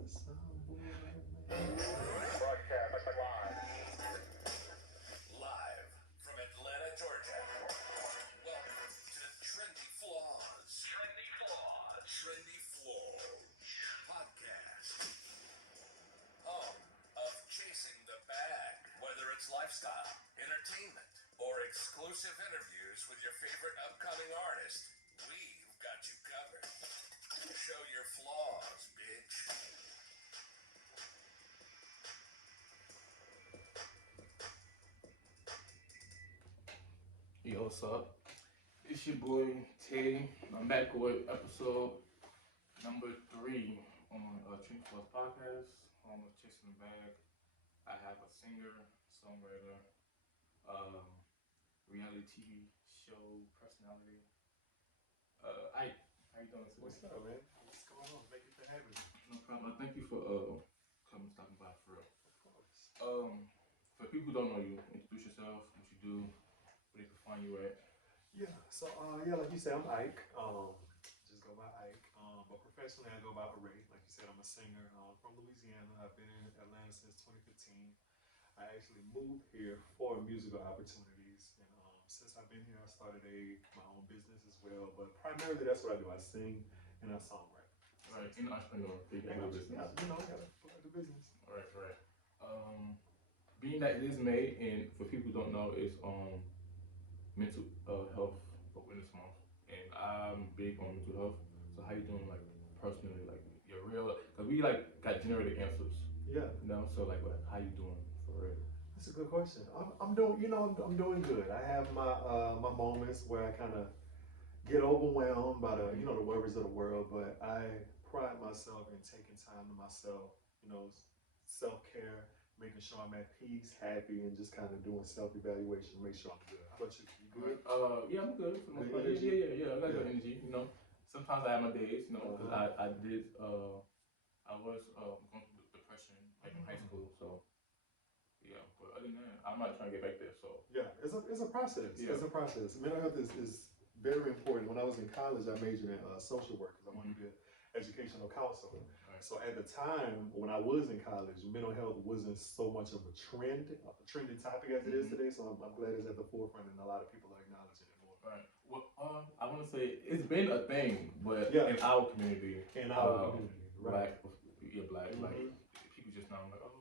Broadcast live from Atlanta, Georgia. Welcome to Trendy Flaws. Trendy Flaws podcast. Home of chasing the bag. Whether it's lifestyle, entertainment, or exclusive interviews with your favorite upcoming artist, we've got you covered. Show your flaws, bitch. Yo, what's up? It's your boy Tay. I'm back with episode number 3 on Trendy Flaws podcast. Home of Chasing the Bag. I have a singer, songwriter, reality TV show personality. Ike, how you doing today? What's up, man? What's going on? Thank you for having me. No problem. Thank you for stopping by for real. Of course. For people who don't know you, introduce yourself, what you do, where they can find you at. Yeah. So, like you said, I'm Ike. Just go by Ike. But professionally, I go by Ray. Like you said, I'm a singer from Louisiana. I've been in Atlanta since 2015. I actually moved here for musical opportunities, and since I've been here, I started my own business as well. But primarily, that's what I do. I sing and I songwrite. Right, in the entrepreneur, big business. Yeah, gotta do business. Right. Being that it is May, and for people who don't know, it's mental health awareness month, and I'm big on mental health. So how you doing, like personally, like your real? Cause we like got generated answers. Yeah. You know, so like, how you doing for real? That's a good question. I'm doing, I'm doing good. I have my moments where I kind of get overwhelmed by the worries of the world, but I pride myself in taking time to myself. Self care, making sure I'm at peace, happy, and just kind of doing self evaluation to make sure I'm good. How about you? You good? Yeah, I'm good for the most part. Energy? Yeah. I got good energy. You know, sometimes I have my days. You know, because I was going through depression like in high school. So yeah, but other than that, I'm not trying to get back there. So yeah, it's a process. Yeah. It's a process. Mental health is very important. When I was in college, I majored in social work because I wanted to be an educational counselor. Right. So at the time when I was in college, mental health wasn't so much of a trending topic as it is today. So I'm glad it's at the forefront and a lot of people are acknowledging it more. Right. Well, I want to say it's been a thing, but Yeah. in our community, Right. black, like people just now like, oh,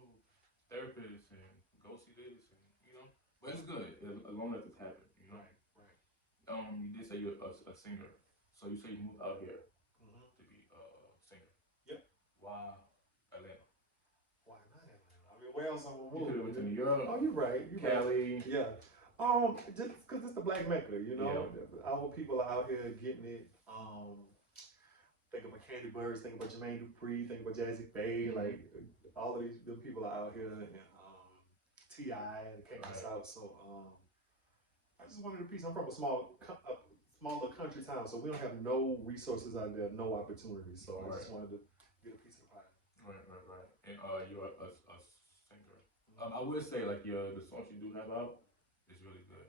therapists and go see this, and but it's good as long as it's happening. Right. You did say you're a singer, so you say you moved out here to be a singer. Yep. Why Atlanta? Why not Atlanta? I mean, where else I would You could have move? went to New York. Oh, you're right. Cali. Yeah. Just because it's the Black Mecca, Our people are out here getting it. Think about Candy Birds, think about Jermaine Dupri, think about Jazzy Faye, like all of these people are out here, and T.I. came us out. So I just wanted a piece. I'm from a smaller country town, so we don't have no resources out there, no opportunities. So I just wanted to get a piece of the pie. Right. And you're a singer. I would say like the songs you do have out is really good.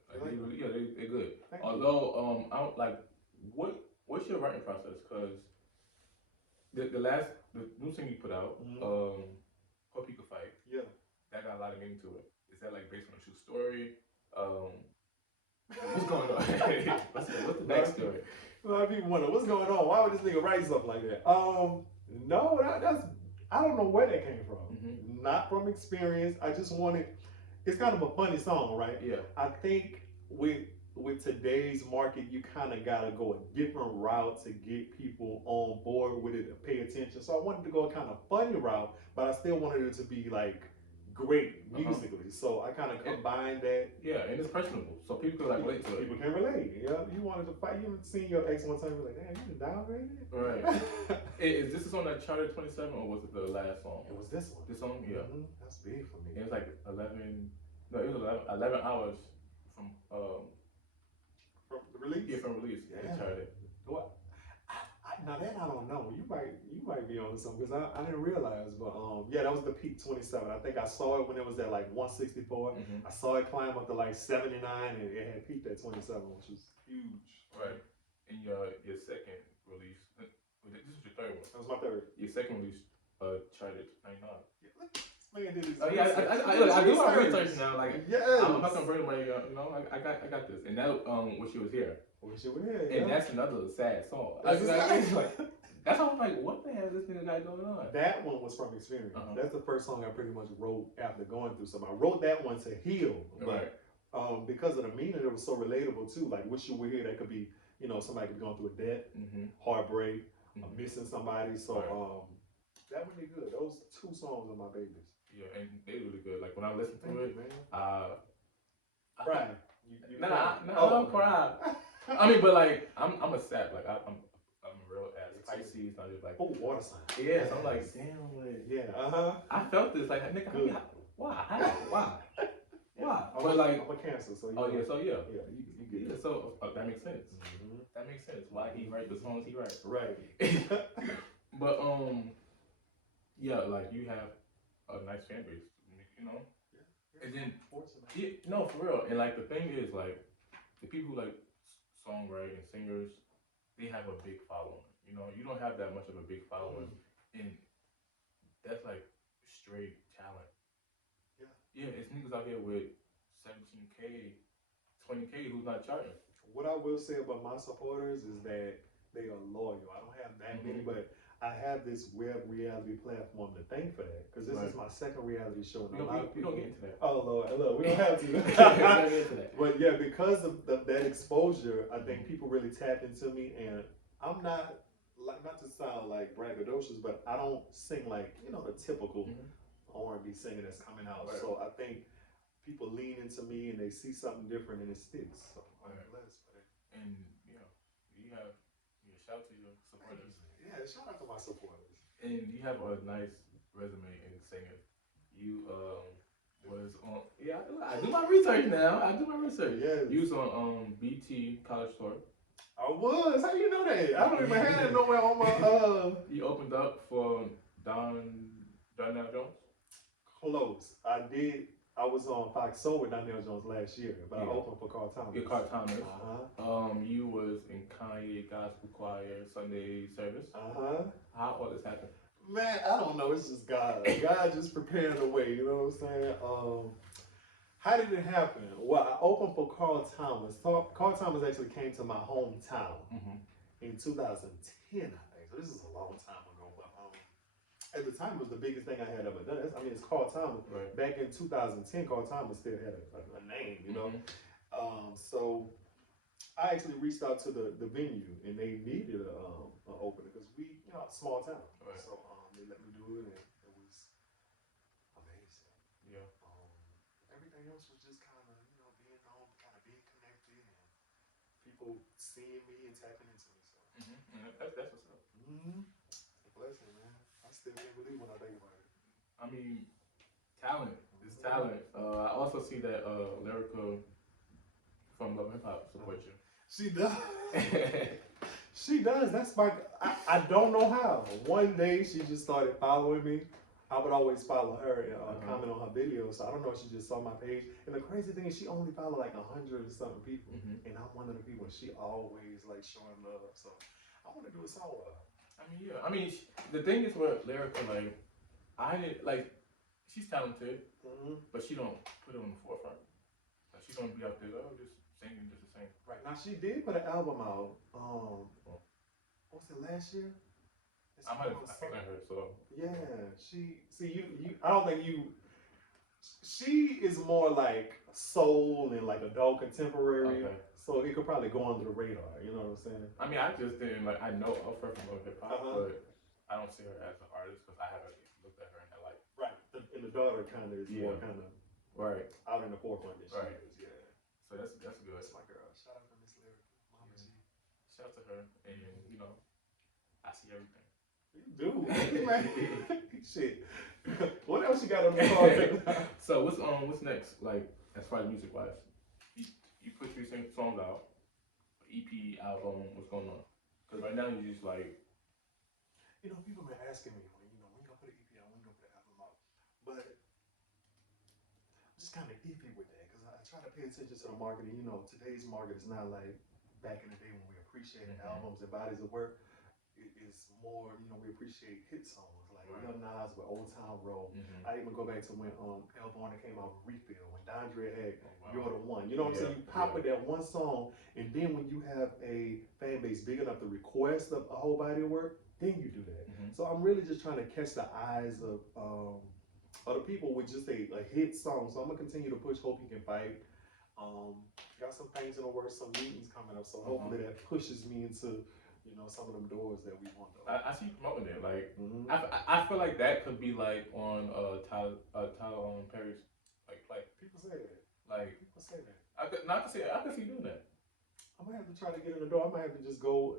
They're good. Thank Although I don't like what's your writing process? Cause the new single you put out, Hope You Could Fight. Yeah. That got a lot of meaning to it. Is that like based on a true story? What's going on? what's the backstory? A lot of people wonder what's going on. Why would this nigga write something like that? No, that's I don't know where that came from. Not from experience. I just wanted. It's kind of a funny song, right? Yeah. I think with today's market, you kind of gotta go a different route to get people on board with it to pay attention. So I wanted to go a kind of funny route, but I still wanted it to be like great musically. So I kind of combined that. Yeah, and it's personable, so people can like relate to it. People can relate. Yeah, you wanted to fight. You seen your ex one time, you're like, damn, you downgraded. Right. Is this song that charted 27, or was it the last song? It was this one. This song, yeah. That's big for me. It was like 11 hours from the release. Yeah, from release. Yeah. It charted. What? Now that I don't know. You might be on something because I didn't realize, but yeah, that was the peak 27. I think I saw it when it was at like 164. I saw it climb up to like 79, and it had peaked at 27, which was huge. Right. And your second release, this was your third one. That was my third. Your second release charted 99. Man did his Oh yeah, I do my research now. Like, I'm not converting my, I got this, and that when she was here, and that's another sad song. That's how I'm like, what the hell is this nigga got going on? That one was from experience. That's the first song I pretty much wrote after going through something. I wrote that one to heal, but because of the meaning, it was so relatable too. Like, wish you were here. That could be, somebody could be going through a death, heartbreak, missing somebody. So that would be good. Those two songs are my babies. Yeah, and they really good. Like when I listen to it, cry. I don't cry. I mean, but like I'm a sap. Like I'm a real ass Pisces. I'm just like water sign. Yeah, so I'm like damn. Like, I felt this like nigga. Why? Why? But like I'm a Cancer, so you get it. So that makes sense. That makes sense. Why he write the songs he writes. Right. But yeah, like you have a nice fan base, and then no, for real. And like the thing is, like the people who like songwriting and singers, they have a big following. You don't have that much of a big following, and that's like straight talent. Yeah, it's niggas out here with 17K, 20K who's not charting. What I will say about my supporters is that they are loyal. I don't have that many, but I have this web reality platform to thank for that, because this is my second reality show. And we don't get into that. Oh Lord, we don't have to. We don't get into that. But yeah, because of that exposure, I think people really tap into me, and I'm not to sound like braggadocious, but I don't sing like the typical R&B singer that's coming out. Right. So I think people lean into me and they see something different and it sticks. So I'm blessed for that. And you have shout to your supporters. Yeah, shout out to my supporters. And you have a nice resume in singing. You was on I do my research now. Yes. You was on BT College Tour. I was. How do you know that? I don't even have that nowhere on my You opened up for Donnell Jones? Close. I did. I was on Fox Soul with Donnell Jones last year, but I opened for Carl Thomas. Yeah, Carl Thomas. You was in Kanye Gospel Choir Sunday service. How all this happened? Man, I don't know. It's just God. God just prepared the way. You know what I'm saying? How did it happen? Well, I opened for Carl Thomas. Carl Thomas actually came to my hometown in 2010, I think. So this is a long time ago. But at the time, it was the biggest thing I had ever done. It's Carl Thomas. Right. Back in 2010, Carl Thomas still had a name, So I actually reached out to the venue, and they needed an opener because we, small town. Right. So they let me do it, and it was amazing. Yeah. Everything else was just kind of, being known, kind of being connected, and people seeing me and tapping into me. So that's what's up. It's a blessing, man. I still can't believe when I think about it. I mean, talent. It's talent. I also see that Lyrica from Love and Hip Hop support you. She does. She does. That's I don't know how. One day she just started following me. I would always follow her and comment on her videos. So I don't know if she just saw my page. And the crazy thing is she only followed like 100 and something people. And I'm one of the people she always like showing love. So I want to do a song with her. I mean, yeah. I mean, the thing is with Lyrica, like, I didn't, like, she's talented, but she don't put it on the forefront. Like, she don't be out there, just singing just the same. Right. Now, she did put an album out, what's it, last year? I think I heard, so. Yeah, I don't think she is more like soul and like adult contemporary. Okay. So it could probably go under the radar, you know what I'm saying? I mean, I just didn't, like, I know of her from hip hop, but I don't see her as an artist because I haven't looked at her in that light. Right. And the daughter kind of is more kind of out in the forefront this year. Yeah. So that's good. That's my girl. Shout out to Miss Lyrica. Mama G. Shout out to her. And, I see everything. You do. Man. Shit. What else you got on the card? So what's next? Like, as far as music wise? You put 3 songs out, EP, album, what's going on? Because right now you're just like... people been asking me, when you gonna put an EP out, when you gonna put an album out? But I'm just kind of iffy with that, because I try to pay attention to the marketing. Today's market is not like back in the day when we appreciated albums and bodies of work. It is more, we appreciate hit songs. Like, Lil Nas with Old Town Road. Mm-hmm. I even go back to when El Borna came out with Refill, when Dondre had You're the One. You know what I'm saying? You pop with that one song, and then when you have a fan base big enough to request a whole body of work, then you do that. Mm-hmm. So I'm really just trying to catch the eyes of the people with just a hit song. So I'm gonna continue to push Hope He Can Fight. Got some things in the works, some meetings coming up, so hopefully that pushes me into, you know, some of them doors that we want to open. I see you promoting it. Like, I feel like that could be like on Tyler Perry's like People say that. Like People say that. I could see you doing that. I might have to try to get in the door. I might have to just go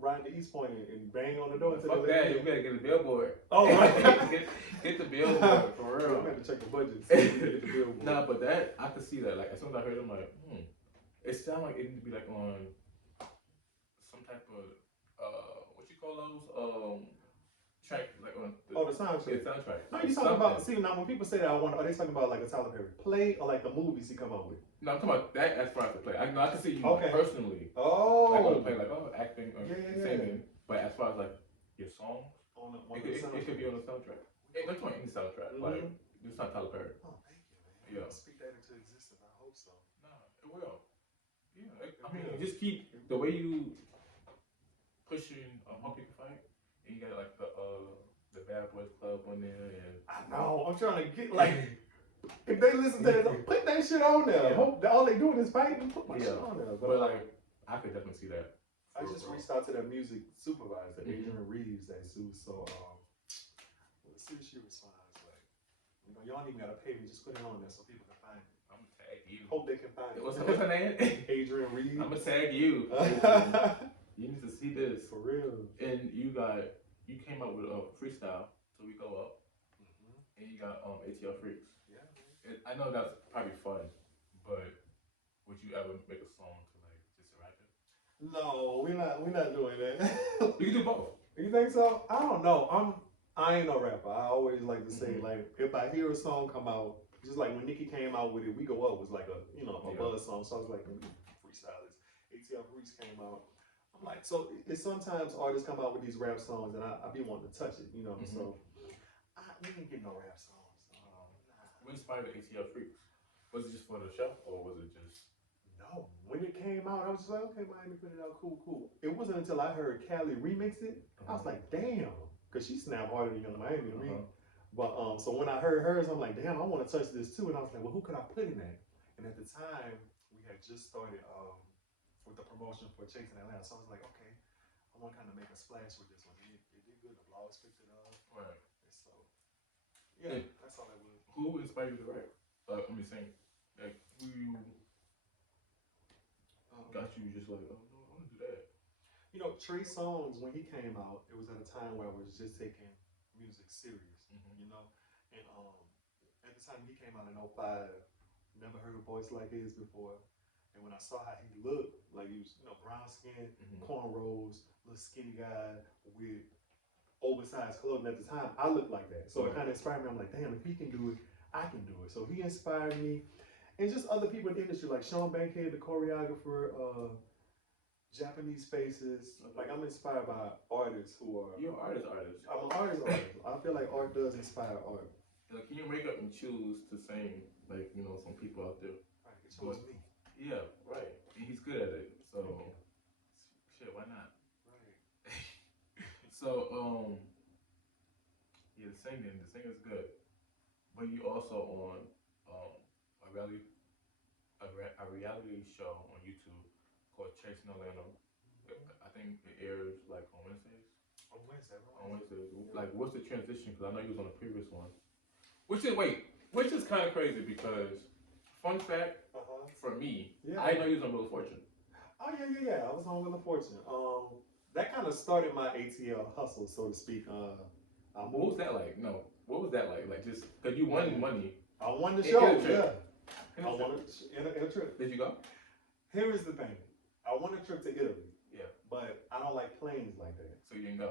ride to East Point and bang on the door. Fuck that, you gotta get the billboard. Oh, right. get the billboard for real. I'm gonna have to check the budget. So get the billboard. Nah, but that I could see that. Like as soon as I heard it, I'm like, it sounds like it need to be like on some type of what you call those track like on the soundtrack. Yeah, soundtrack. No, you talking about? See, now when people say that, are they talking about like a Tyler Perry play or like the movies he come out with? No, I'm talking about that as far as the play. I can see you personally. Oh. Like on the play, like acting or singing. Yeah. But as far as like your songs, it could be on the soundtrack. That's on any soundtrack. Like it's not Tyler Perry. Oh, thank you, man. Yeah. Speak that into existence. I hope so. No, it will. Yeah, I mean, just keep the way you pushing Hope You Can Fight, and you got like the Bad Boys Club on there, and I know. I'm trying to get like. If they listen to that, put that shit on there. Yeah. Hope that all they doing is fighting. Put my shit on there. But like, I could definitely see that. I just reached out to their music supervisor, Adrian Reeves, that Sue. So let's see if she responds. Like, you know, y'all don't even gotta pay me. Just put it on there so people can find it. I'm gonna tag you. Hope they can find it. What's her name? Adrian Reeves. I'm gonna tag you. You need to see this For real. And you came up with a freestyle, so we go up, and you got ATL Freaks. I know that's probably fun, but would you ever make a song to like just rap it? No, we're not doing that. You can do both. You think so? I don't know. I ain't no rapper. I always like to say like if I hear a song come out, just like when Nicki came out with it, We Go Up was like a buzz song. So I was like, freestylers. ATL Freaks came out. I'm like, so it's sometimes artists come out with these rap songs and I be wanting to touch it, you know. So we didn't get no rap songs. What inspired the ATL Freaks? Was it just for the show, or was it just? No. When it came out, I was just like, okay, Miami put it out, cool. It wasn't until I heard Cali remix it, I was like, damn, because she snapped harder than Young Miami to me. But so when I heard hers, I'm like, damn, I want to touch this too. And I was like, well, who could I put in that? And at the time, we had just started with the promotion for Chasing Atlanta, so I was like, okay, I want to kind of make a splash with this one. It did good. The blogs picked it up. Right. So yeah, that's all that was. Who inspired you to write? Let me sing. Like, who got you just like, oh no, I want to do that? You know, Trey Songz, when he came out, it was at a time where I was just taking music serious, you know? And at the time he came out in 05, never heard a voice like his before. And when I saw how he looked, like he was, brown skin, cornrows, little skinny guy with oversized clothing at the time, I looked like that. So it kind of inspired me. I'm like, damn, if he can do it, I can do it. So he inspired me. And just other people in the industry, like Sean Bankhead, the choreographer, Japanese Faces. Like, I'm inspired by artists who are... You're an artist. I'm an artist. I feel like art does inspire art. Like, can you wake up and choose to sing, like, some people out there? Right, it chose me. Yeah, right. And he's good at it. So, shit, why not? So, the singing's good, but you also on a reality show on YouTube called Chasing Atlanta. I think it airs like on Wednesdays. On Wednesdays. Like, what's the transition? Because I know you was on the previous one. Which is kind of crazy because, fun fact, for me, I know you was on Wheel of Fortune. Oh yeah. I was on Wheel of Fortune. That kind of started my ATL hustle, so to speak. What was that like? No, what was that like? Like, just because you won money. I won the show. I won a trip. Did you go? Here is the thing. I won a trip to Italy. Yeah. But I don't like planes like that. So you didn't go?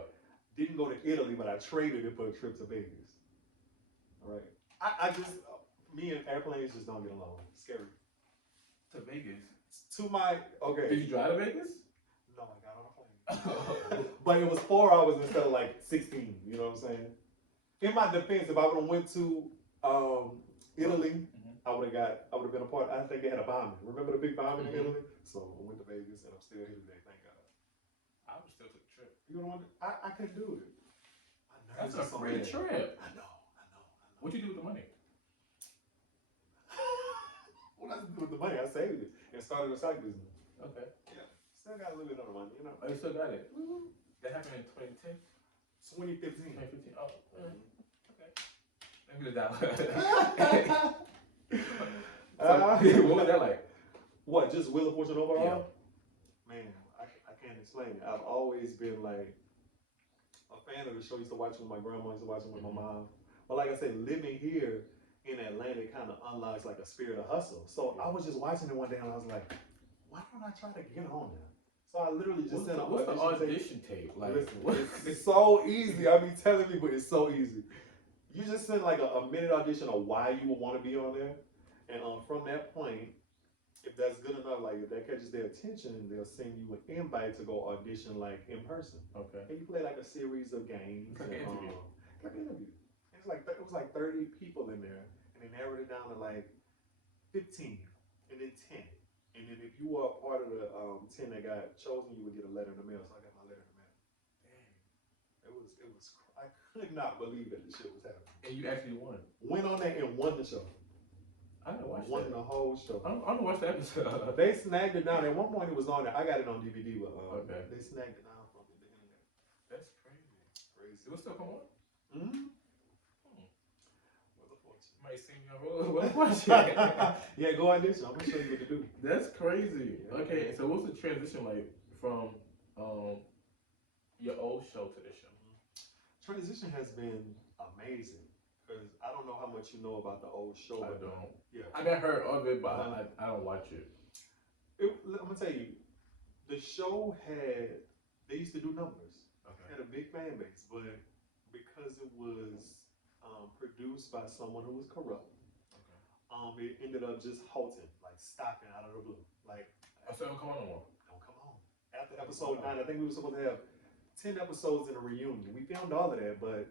Didn't go to Italy, but I traded it for a trip to Vegas. All right. I just, me and airplanes just don't get along. It's scary. To Vegas? Okay. Did you drive to Vegas? No, I got on a plane. But it was 4 hours instead of like 16, you know what I'm saying? in my defense, if I would have went to Italy, I would have been a part. I think they had a bombing. Remember the big bombing in Italy? So I went to Vegas, and I'm still here today. Thank God. I would still take a trip. You know what? I couldn't do it. That's a free trip. I know. What'd you do with the money? What did I do with the money? I saved it and started a side business. Okay. Yeah. Still got a little bit of the money, you know. Oh, you still got it? That happened in 2010? 2015. 2015. Oh, okay. Let me get that. What was that like? What, just Wheel of Fortune overall? Yeah. Man, I can't explain it. I've always been like a fan of the show. I used to watch it with my grandma, I used to watch it with my mom. But like I said, living here in Atlanta kind of unlocks like a spirit of hustle. So I was just watching it one day and I was like, why don't I try to get on there? So I literally just sent an audition tape. Like, it's so easy. I be telling people it's so easy. You just send like a minute audition of why you would want to be on there, and from that point, if that's good enough, like if that catches their attention, they'll send you an invite to go audition like in person. Okay. And you play like a series of games. Like an interview. Like an interview. It was like 30 people in there, and they narrowed it down to like 15, and then 10. And then if you were a part of the 10 that got chosen, you would get a letter in the mail. So I got my letter in the mail. Dang. I could not believe that this shit was happening. And you actually won. Went on there and won the show. I didn't watch Won the whole show. I don't watch the episode. They snagged it down. At one point it was on there. I got it on DVD, but okay. They snagged it down from the internet. That's crazy. It will still come on? Mm-hmm. Might see me on road. Yeah, go audition. I'm gonna show you what to do. That's crazy. Okay, so what's the transition like from your old show to this show? Transition has been amazing because I don't know how much you know about the old show. I don't. Yeah, I mean, I heard of it, but I don't watch it. I'm gonna tell you, the show they used to do numbers. Okay. Had a big fan base, but because it was produced by someone who was corrupt. Okay. It ended up just halting, like stopping out of the blue. Like, so don't come on no more. Don't come on. After episode 9, I think we were supposed to have 10 episodes in a reunion. We filmed all of that, but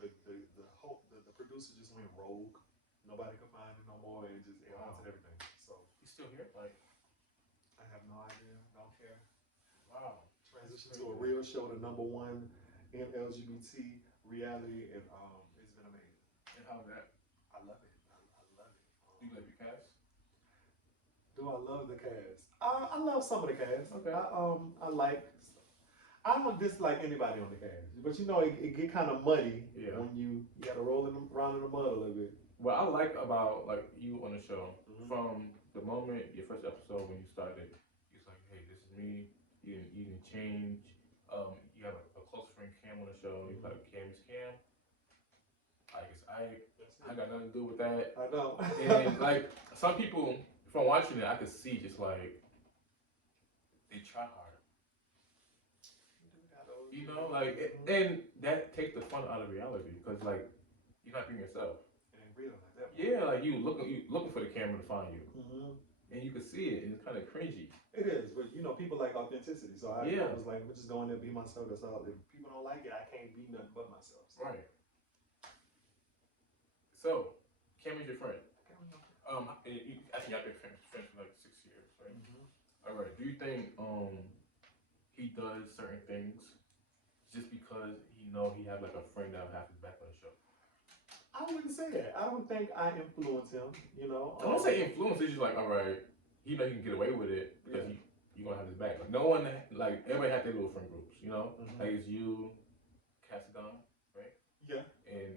the producer just went rogue. Nobody could find it no more, and just haunted everything. So he's still here? Like, I have no idea. Don't care. Wow. Transition to a real show, the #1 in LGBT reality, and it's been amazing. And how's that? I love it. I love it. Do you like your cast? Do I love the cast? I love some of the cast. Okay. I don't dislike anybody on the cast, but you know it get kind of muddy when you gotta roll around in the mud a little bit. What I like about like you on the show, from the moment your first episode when you started, you was like, hey, this is me. You didn't change. You have a close friend Cam on the show. You like Cam is Cam. I got nothing to do with that. I know. And like some people from watching it, I could see just like they try harder. You know, like, and that takes the fun out of reality because like you're not being yourself. It ain't real like that. Yeah, like you looking for the camera to find you, and you can see it, and it's kind of cringy. It is, but you know, people like authenticity, so I was like, I'm just going there, be myself. That's all. If people don't like it, I can't be nothing but myself. So. Right. So, Cam is your friend. I think y'all been friends for like 6 years, right? All right. Do you think he does certain things just because he have like a friend that'll have his back on the show? I wouldn't say that. I don't think I influence him. You know. I don't say influence. It's just like, all right, he know he can get away with it because you gonna have his back. Like no one, like everybody have their little friend groups. You know, like it's you, Cassadon, right? Yeah. And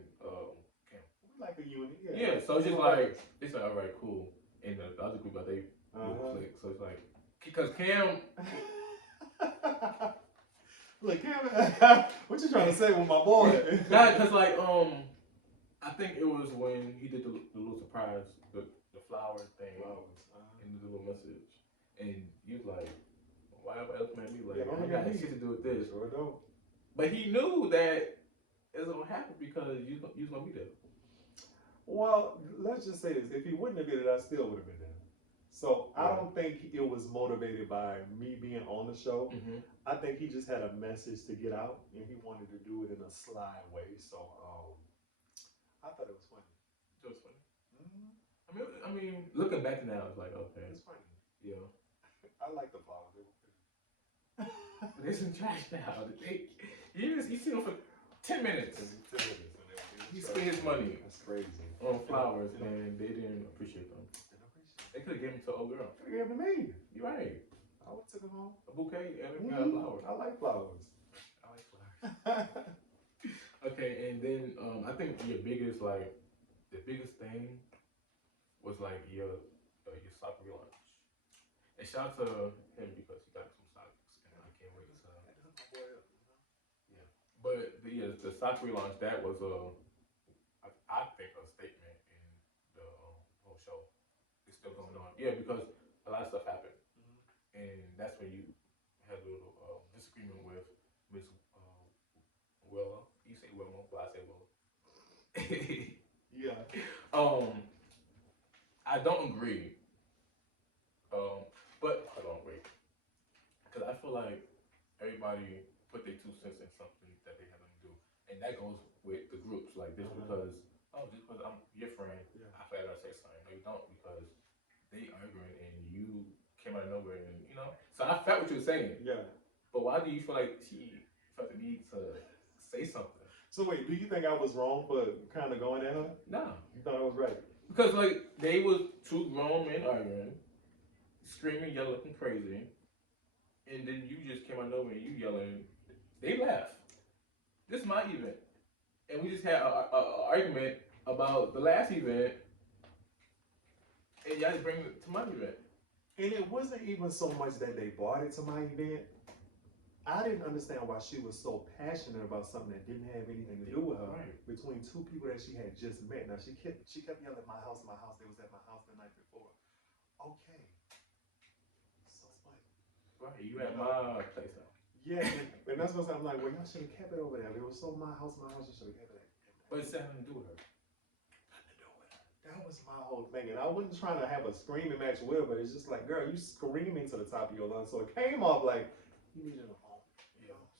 Cam. We like a unit. Yeah. Yeah. So it's just like all right, cool. And the other group, but they click. So it's like because Cam. Look, Cam, what you trying to say with my boy? Nah, cause like I think it was when he did the little surprise, the flower thing, and the little message, and you was like, why everybody looking at me like, I got shit to do with this, or don't. But he knew that it was gonna happen because you was gonna be there. Well, let's just say this: if he wouldn't have did it, I still would have been there. So I don't think it was motivated by me being on the show. I think he just had a message to get out, and he wanted to do it in a sly way. So thought it was funny. It was funny. Mm-hmm. I mean, looking back now, it's like okay, It's funny. yeah. I like the flowers. They were pretty. But they some trash now. You see them for 10 minutes. He spent his money. That's crazy. On flowers, and they didn't appreciate them. They could have given them to an old girl. Could have given them to me. You're right. I would have took them home. A bouquet and flowers. I like flowers. Okay, and then I think your biggest the biggest thing was like your soccer relaunch. And shout out to him because he got some socks, and I can't wait to. Yeah, but the soccer relaunch, that was I think a statement in the whole show. It's still going on. Yeah, because a lot of stuff happened, and that's when you had a little disagreement with Miss Willa. You say Wilma, but I say Willa. Yeah. I don't agree. But I don't agree because I feel like everybody put their 2 cents in something that they have to do, and that goes with the groups. Like just because I'm your friend, I feel like I say something. No, you don't because they arguing and you came out of nowhere, and So I felt what you were saying. Yeah. But why do you feel like she felt the need to say something? So wait, do you think I was wrong for kind of going at her? No. You thought I was right? Because like they was 2 grown men arguing, screaming, yelling, looking crazy, and then you just came out of nowhere and you yelling. They laughed. This is my event, and we just had an argument about the last event, and y'all just bring it to my event. And it wasn't even so much that they brought it to my event. I didn't understand why she was so passionate about something that didn't have anything to do with her. Right. Between 2 people that she had just met. Now she kept yelling, my house. They was at my house the night before. Okay. So funny. Right, you at my place now. Yeah, and that's what I'm like, well, y'all should have kept it over there. It was so my house, you should have kept it. But it's nothing to do with her. Nothing to do with her. That was my whole thing. And I wasn't trying to have a screaming match with her, but it's just like, girl, you screaming to the top of your lungs. So it came off like, you needed a home.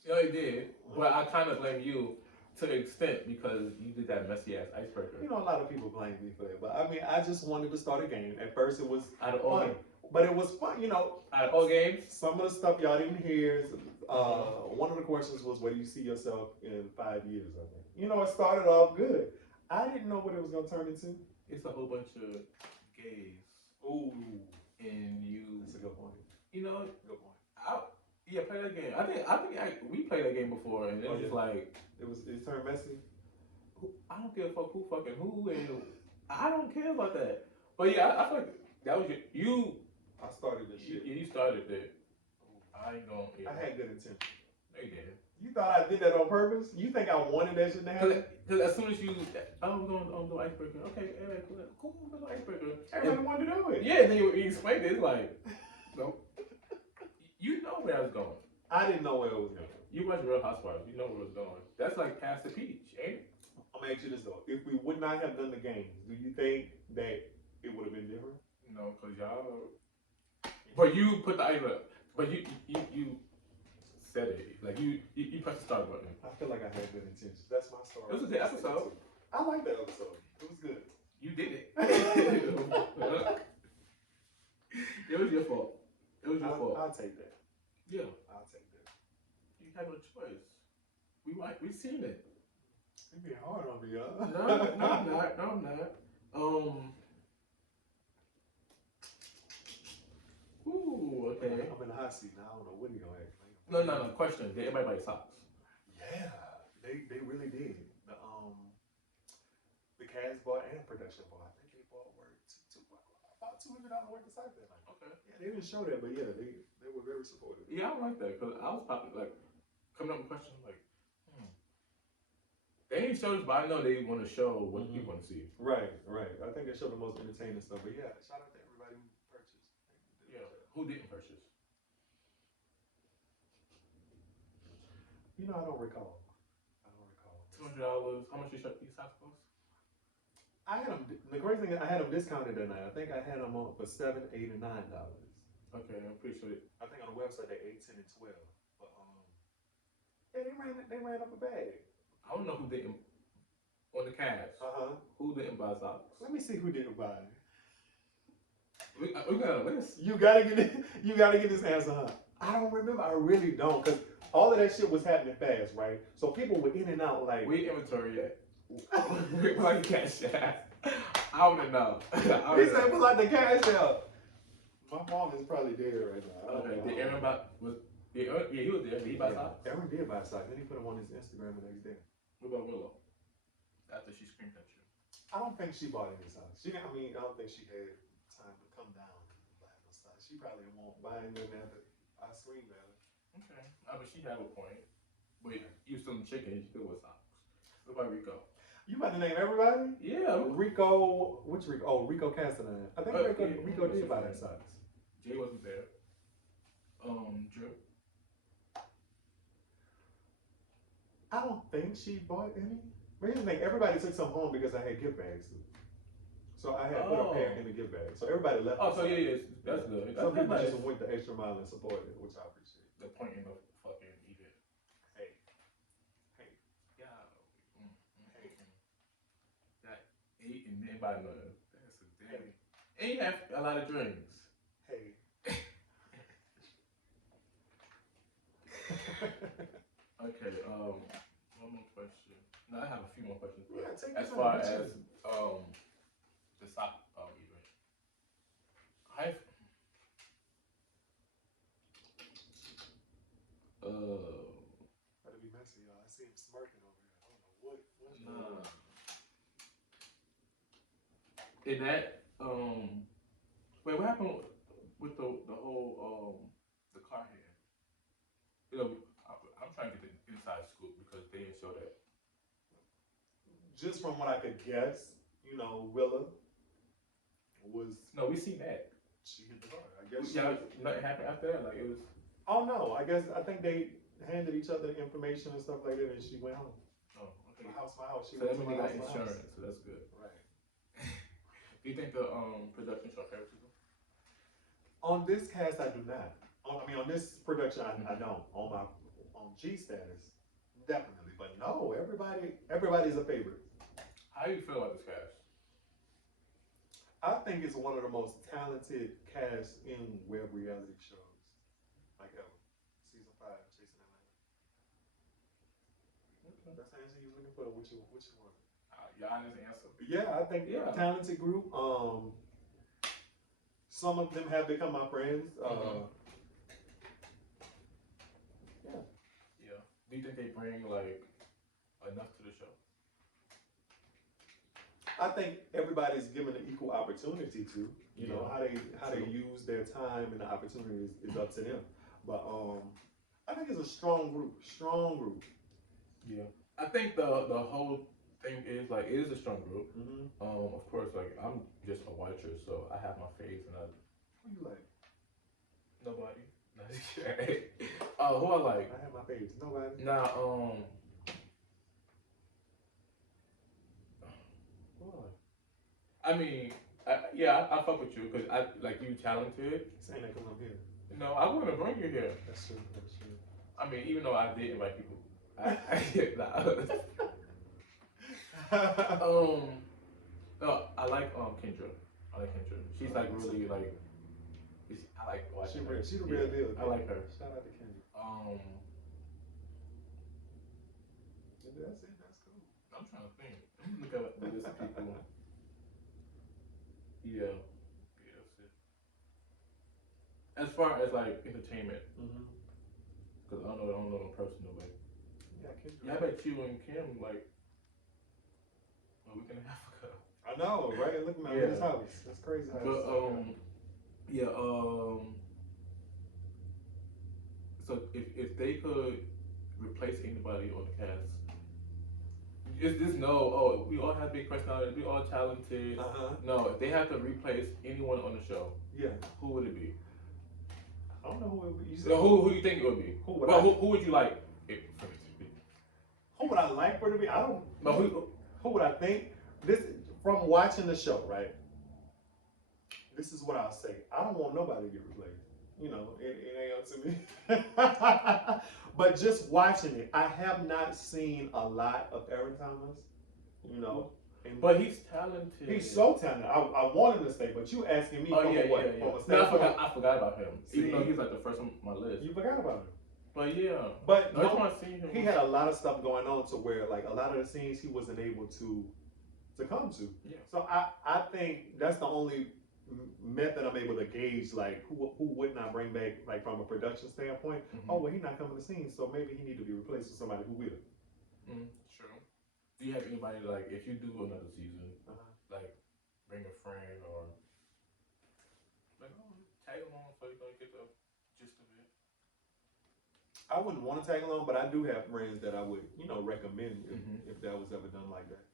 Yeah, it did. But I kind of blame you to an extent because you did that messy ass icebreaker. You know, a lot of people blame me for that, but I mean, I just wanted to start a game. At first, it was Out of all fun, but it was fun. out of all games, Some of the stuff y'all didn't hear. One of the questions was, "Where do you see yourself in 5 years?" I think. It started off good. I didn't know what it was gonna turn into. it's a whole bunch of gays, Ooh, and that's a good point. you know, Good point. yeah, play that game. I think we played that game before, and it was just like It turned messy. I don't give a fuck who fucking who, and I don't care about that. But yeah, I feel like that was you. I started this shit. You started that. I ain't gonna. Yeah. I had good intentions. No, you didn't. You thought I did that on purpose? You think I wanted that shit to happen? Because as soon as you, I'm going to do icebreaker. Okay, cool, we're going to icebreaker. Everybody wanted to do it. Yeah, and then you explained it. It's like, no. You know where I was going. I didn't know where it was going. You watch Real Housewives. You know where it was going. That's like past the peach, ain't it? I'm gonna ask you this though: if we would not have done the games, do you think that it would have been different? No, because y'all. But you put the ice up. But you said it. Like you pressed the start button. I feel like I had good intentions. That's my story. It was a good episode. I like that episode. It was good. You did it. It was your fault. It was your fault. I'll take that. Yeah. I'll take that. You had no choice. We seen it. You being hard on me, y'all. No, I'm not. Ooh, okay. I'm in the hot seat now. I don't know what he gonna ask. No. Question: did everybody buy socks? Yeah, they really did. The cast bought and production bought. I think they bought about $200 worth of socks that night. Okay. Yeah, they didn't show that, but yeah, they were very supportive. Yeah, I don't like that because I was probably like coming up with questions like, They ain't show us, but I know they want to show what people want to see. Right. I think they show the most entertaining stuff. But yeah, shout out to everybody who purchased. Yeah. Who didn't purchase? I don't recall. $200. How much these socks cost? I had them. The crazy thing is, I had them discounted that night. I think I had them on for $7, $8, and $9. Okay, I'm pretty sure. I think on the website they're 8, 10, and 12. But yeah, they ran up a bag. I don't know who didn't. On the cast. Who didn't buy socks? Let me see who didn't buy. We got a list. You gotta get this answer, huh? I don't remember. I really don't, cause all of that shit was happening fast, right? So people were in and out like. We inventory yet. Like cash out. I wouldn't know. He said, "Put like the cash out." My phone is probably dead right now. Okay. Did Aaron buy? Yeah, he was there. Did he buy socks? Aaron did buy socks. Then he put them on his Instagram the next day. What about Willow? After she screamed at you. I don't think she bought any socks. I don't think she had time to come down and buy no socks. She probably won't buy them after I screamed at her. Okay. I mean, she had a point. But you still chicken, you still with socks. What about Rico? You about to name everybody? Yeah. Rico, which Rico? Oh, Rico Castanine. I think Rico did buy them socks. Jay wasn't there. Drew. I don't think she bought any. But here's the thing, everybody took some home because I had gift bags. So I had put a pair in the gift bag. So everybody left. Oh, so yeah, that's good. Some people just went the extra mile and supported, which I appreciate. The point in the fucking event. Hey. Yeah. That ate and didn't buy nothing. That's a damn. And you have a lot of drinks. Hey. Okay, one more question. No, I have a few more questions. Yeah, take as far as the sock event. Gotta be messy, y'all. I see him smirking over here. I don't know what's going on. In that, wait, what happened with the whole the car here? You know, I'm trying to get the inside scoop because they didn't show that. Just from what I could guess, Willa was. No, we seen that. She hit the car. I guess. Nothing happened after that. Like it was. Oh no! I think they handed each other information and stuff like that, and she went home. Oh, okay. My house. She so that went means to they my got house. insurance, so that's good. Right. Do you think the production show favoritism? On this cast, I do not. On this production, I don't. On G status, definitely. But no, everybody's a favorite. How do you feel about this cast? I think it's one of the most talented casts in web reality shows, like ever. Season 5, Chasing Atlanta. Okay. That's the answer you was looking for. Which one? Your honest answer. Yeah, I think talented group. Some of them have become my friends. Yeah. Do you think they bring like enough to the show? I think everybody's given an equal opportunity to. You know how they use their time and the opportunity is up to them. But I think it's a strong group. Yeah. I think the whole thing is like it is a strong group. Of course, like I'm just a watcher, so I have my faith and Who you like? Nobody. Who I like? I have my faith. Nobody. Nah. Who I like? I mean, I fuck with you because I like you talented. Saying that come up here. No, I want to bring you here. That's true. I mean, even though I did invite people, no, I like Kendra. She's like really like. I like watching her. She the real deal. I like her. Shout out to Kendra. That's it. That's cool. I'm trying to think. Look at the list of people. Yeah, that's it. As far as like entertainment, because I don't know them personal, but Kendra. I bet you and Kim like a week and a half ago. I know, right? Look at my his house. That's crazy. But so if they could replace anybody on the cast, is this we all have big personalities, we all talented. No, if they have to replace anyone on the show, who would it be? I don't know who it would be. Who you think it would be? Who would you like it for it to be? Who would I like for it to be? I don't. No, who would I think? This from watching the show, right? This is what I'll say. I don't want nobody to get replaced. It ain't up to me. But just watching it, I have not seen a lot of Aaron Thomas. you know. And But he's talented. he's so talented. I want him to stay, but you asking me Oh from yeah, a what? yeah, yeah. From a No, standpoint. I forgot about him. See, Even though he's like the first on my list. you forgot about him. But yeah. But no, I seen him. He had a lot of stuff going on to where like a lot of the scenes he wasn't able to come to. Yeah. So I think that's the only method I'm able to gauge like who would not bring back like from a production standpoint. Mm-hmm. Oh well, he's not coming to scene, so maybe he need to be replaced with somebody who will. True. Do you have anybody like if you do another season, like bring a friend or like tag along so you're gonna get the gist of it? I wouldn't want to tag along, but I do have friends that I would recommend if that was ever done like that.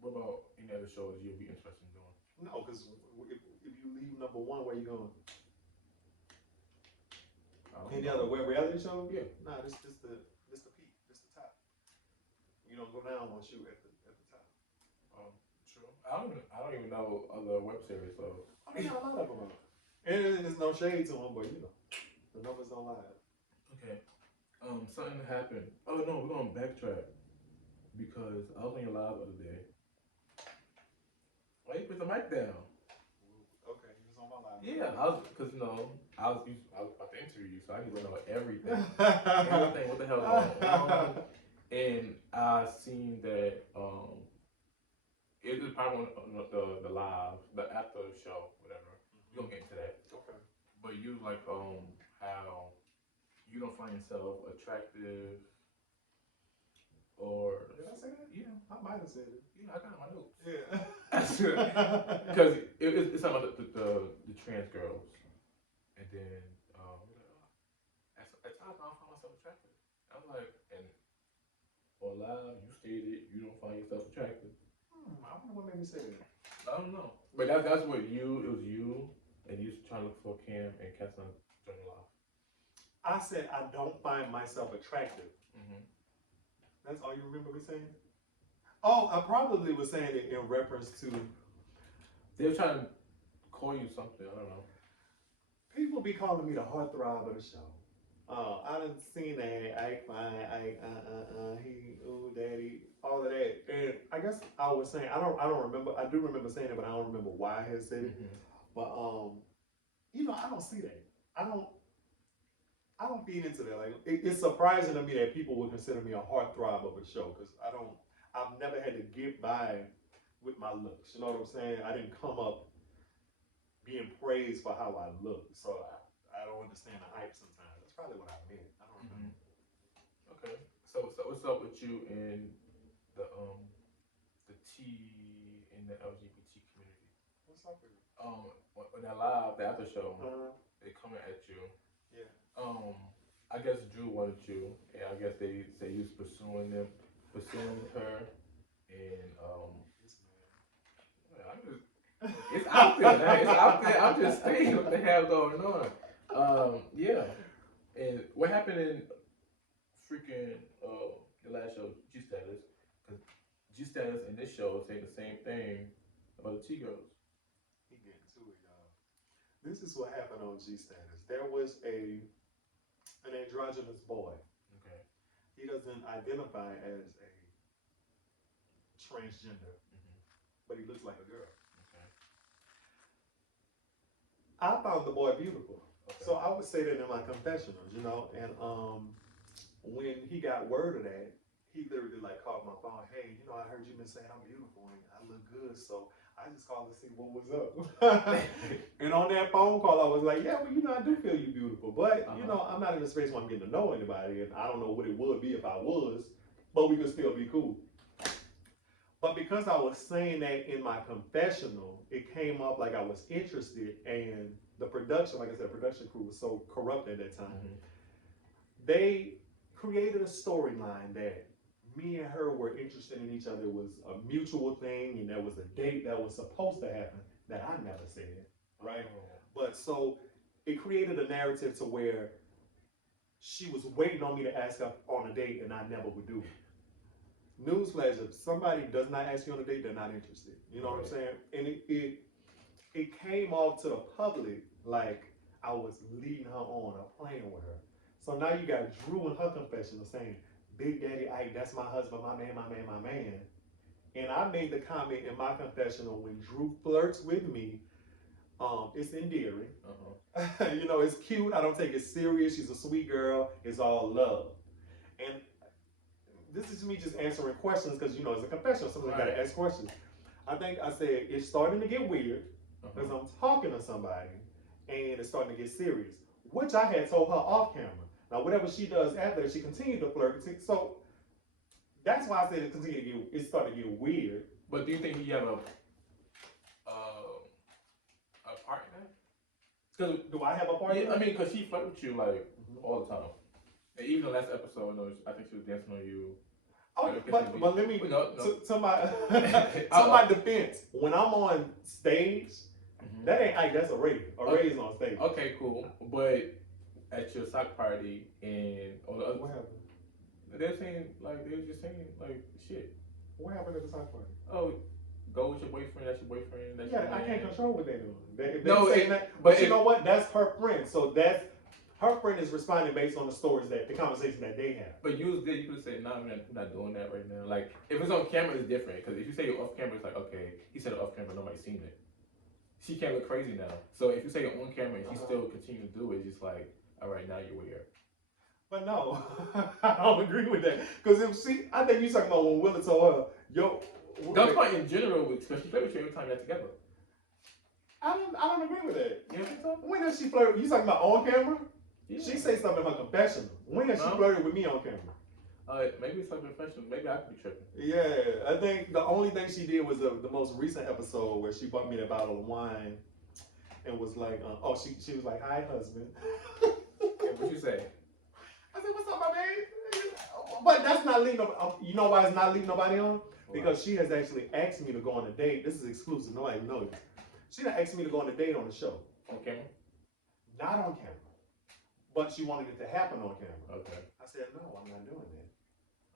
What about any other shows you'll be interested in doing? No, because if you leave number one, where you going? Any other web reality show? Yeah. Nah, this the peak. This the top. You don't go down once you at the top. True. I don't even know other web series, so I got a lot of them. And there's no shade to them, but the numbers don't lie. Okay. Something happened. Oh no, we're gonna backtrack because I was on your live the other day. Why you put the mic down? Okay, he was on my live. Yeah, I was because I was about to interview you, so I need to know everything. Everything. What the hell going on? And I seen that it was probably on the live, the after show, whatever. We're gonna get into that. Okay. But you like how you don't find yourself attractive or Did I say that? Yeah, I might have said it. I got it in my notes. Yeah. Because it's talking about the trans girls, and then at times I don't find myself attractive. I'm like, and on live you stated you don't find yourself attractive. I wonder what made me say that. I don't know, but that's what it was you, and you was trying to look for Cam and Kesson joining live. I said I don't find myself attractive. Mm-hmm. That's all you remember me saying? Oh, I probably was saying it in reference to. They were trying to call you something. I don't know. People be calling me the heartthrob of the show. I done seen that. I fine. He, ooh, daddy, all of that. And I guess I was saying I don't remember. I do remember saying it, but I don't remember why I had said it. Mm-hmm. But I don't see that. I don't feed into that. Like it's surprising to me that people would consider me a heartthrob of a show because I've never had to get by with my looks. You know what I'm saying? I didn't come up being praised for how I look, so I don't understand the hype sometimes. That's probably what I meant. I don't remember. Okay. So what's up with you in the T in the LGBT community? What's up with you? When that live, the after show, they coming at you. Yeah. I guess Drew wanted you, and I guess they say you was pursuing her, and it's out there, man. It's out there. I'm just saying what the hell going on. Yeah. And what happened in freaking the last show, G Status? Because G Status in this show say the same thing about the T girls. He getting to it, y'all. This is what happened on G Status. There was an androgynous boy. Okay. He doesn't identify as a transgender, but he looks like a girl. Okay. I found the boy beautiful. Okay. So I would say that in my confessionals, and when he got word of that, he literally like called my phone, hey, I heard you been saying I'm beautiful and I look good, so I just called to see what was up. And on that phone call, I was like, yeah, well, I do feel you beautiful, but I'm not in a space where I'm getting to know anybody, and I don't know what it would be if I was, but we could still be cool. But because I was saying that in my confessional, it came up like I was interested, and the production, like I said, the production crew was so corrupt at that time. They created a storyline that me and her were interested in each other, was a mutual thing, and there was a date that was supposed to happen that I never said, right? But so it created a narrative to where she was waiting on me to ask her on a date, and I never would do it. Newsflash: if somebody does not ask you on a date, they're not interested. You know what I'm saying? And it came off to the public like I was leading her on or playing with her. So now you got Drew in her confessional saying, Big Daddy Ike, that's my husband, my man. And I made the comment in my confessional when Drew flirts with me, it's endearing. You know, it's cute. I don't take it serious. She's a sweet girl. It's all love. And this is me just answering questions because, you know, it's a confessional. Sometimes I got to ask questions. I think I said it's starting to get weird because I'm talking to somebody and it's starting to get serious, which I had told her off camera. Now, whatever she does after that, she continued to flirt. So that's why I said it's starting to get weird. But do you think you have a partner? Cause do I have a partner? Yeah, I mean, because she flirt with you like all the time. And even the last episode, I think she was dancing on you. Oh, but let me to my defense. When I'm on stage, that ain't like that's a raise. A raise on stage. Okay, cool. But at your sock party and all the other, what happened? They're saying like they were just saying like shit. What happened at the sock party? Oh, go with your boyfriend. That's your boyfriend. That's yeah, your I can't control what they're doing. But you know what? That's her friend. So that's. Her friend is responding based on the stories the conversation that they have. But you could say, no, I'm not doing that right now. Like, if it's on camera, it's different. Because if you say you're off camera, it's like, okay, he said it off camera, nobody's seen it. She can't look crazy now. So if you say you're on camera and she still continue to do it, it's just like, all right, now you're weird. But no, I don't agree with that. Because I think you're talking about when Willa told her, yo. That's why in general, because she played with you every time you're together. I don't agree with that. You don't think so? When does she flirt? You talking about on camera? Yeah. She say something in her confessional. When has she flirted with me on camera? Maybe it's like professional. Maybe I could be tripping. Yeah, I think the only thing she did was the most recent episode where she bought me a bottle of wine and was like, she was like, hi, husband. And what you say? I said, what's up, my babe? But that's not leading you know why it's not leading nobody on? Because she has actually asked me to go on a date. This is exclusive. Nobody knows. She done asked me to go on a date on the show. On camera? Not on camera. But she wanted it to happen on camera. Okay. I said, no, I'm not doing that.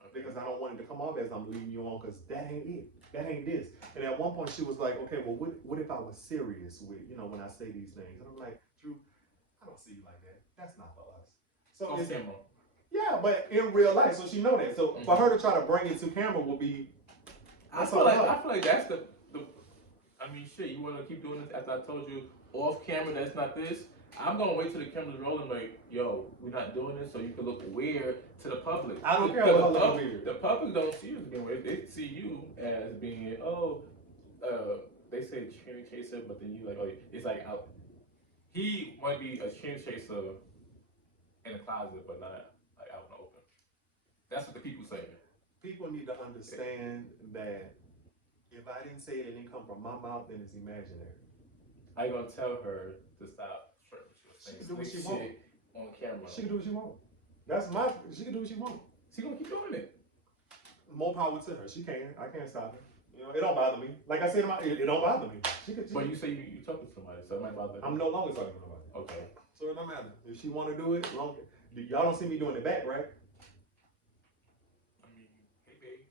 Okay. Because I don't want it to come off as I'm leading you on, because that ain't it. That ain't this. And at one point she was like, okay, well, what if I was serious with, when I say these things? And I'm like, Drew, I don't see you like that. That's not for us. So on camera. Yeah, but in real life, so she know that. So for her to try to bring it to camera will be. I feel like that's the. I mean, shit. You want to keep doing this after I told you off camera that's not this. I'm gonna wait till the camera's rolling. Like, yo, we're not doing this, so you can look weird to the public. I don't care about looking weird. The public don't see you as being weird. They see you as being they say train chaser, but then you like, oh, it's like out. He might be a train chaser in the closet, but not like out in the open. That's what the people say. People need to understand that if I didn't say it and it didn't come from my mouth, then it's imaginary. I ain't gonna tell her to stop. She can do what she wants on camera. She can do what she wants. She can do what she wants. She gonna keep doing it. More power to her. She can. I can't stop her. It don't bother me. Like I said, it don't bother me. But you say you talk to somebody, so it might bother. I'm no longer talking to nobody. Okay. So it don't matter. If she want to do it, y'all don't see me doing it back, right? I mean, hey babe.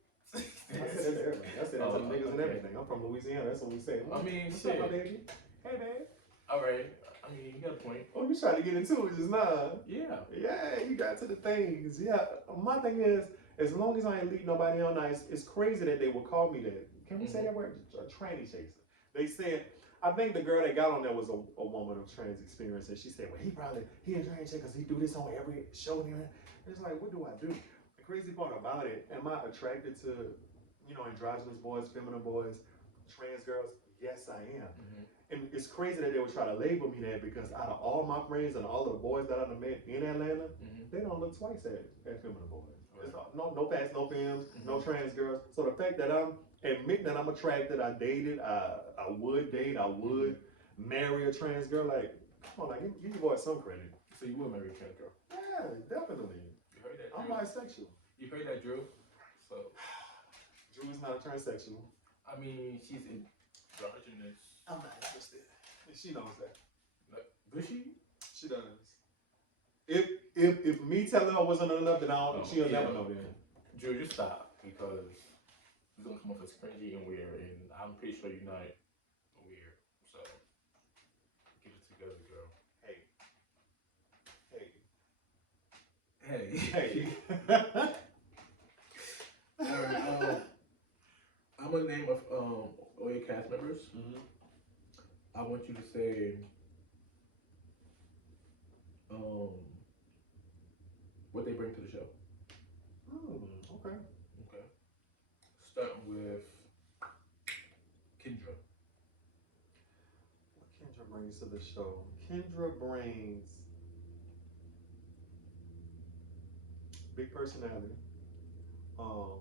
I said that to everybody. I said that to the niggas and everything. I'm from Louisiana. That's what we say. I mean, what's shit. up, my baby? Hey, babe. All right. I mean, you got a point. Oh, you trying to get into it just now? Yeah. Yeah, you got to the things. Yeah. My thing is, as long as I ain't lead nobody on, it's crazy that they would call me that. Can we say that word? A tranny chaser. They said, I think the girl that got on there was a woman of trans experience, and she said, well, he a tranny chaser because he do this on every show. And it's like, what do I do? The crazy part about it, am I attracted to, androgynous boys, feminine boys, trans girls? Yes, I am. And it's crazy that they would try to label me that, because out of all my friends and all of the boys that I've met in Atlanta, they don't look twice at feminine boys. Right. No fats, no femmes, no trans girls. So the fact that I'm admitting that I'm attracted, I dated, I would date, I would marry a trans girl. Like, come on, like, give your boy some credit. So you would marry a trans girl? Yeah, definitely. You heard that, Drew? I'm bisexual. You heard that, Drew? So Drew is not a transsexual. I mean, she's androgynous. I'm not interested. And she knows that. Does she? She does. If me telling her wasn't enough, then she'll never know then. Drew, just stop, because it's gonna come off as cringy and weird, and I'm pretty sure you're not weird. So get it together, girl. Hey. Alright, I'm gonna name all your cast members. Mm-hmm. I want you to say um what they bring to the show. Okay. Okay. Starting with Kendra. What Kendra brings to the show? Kendra brings big personality, um,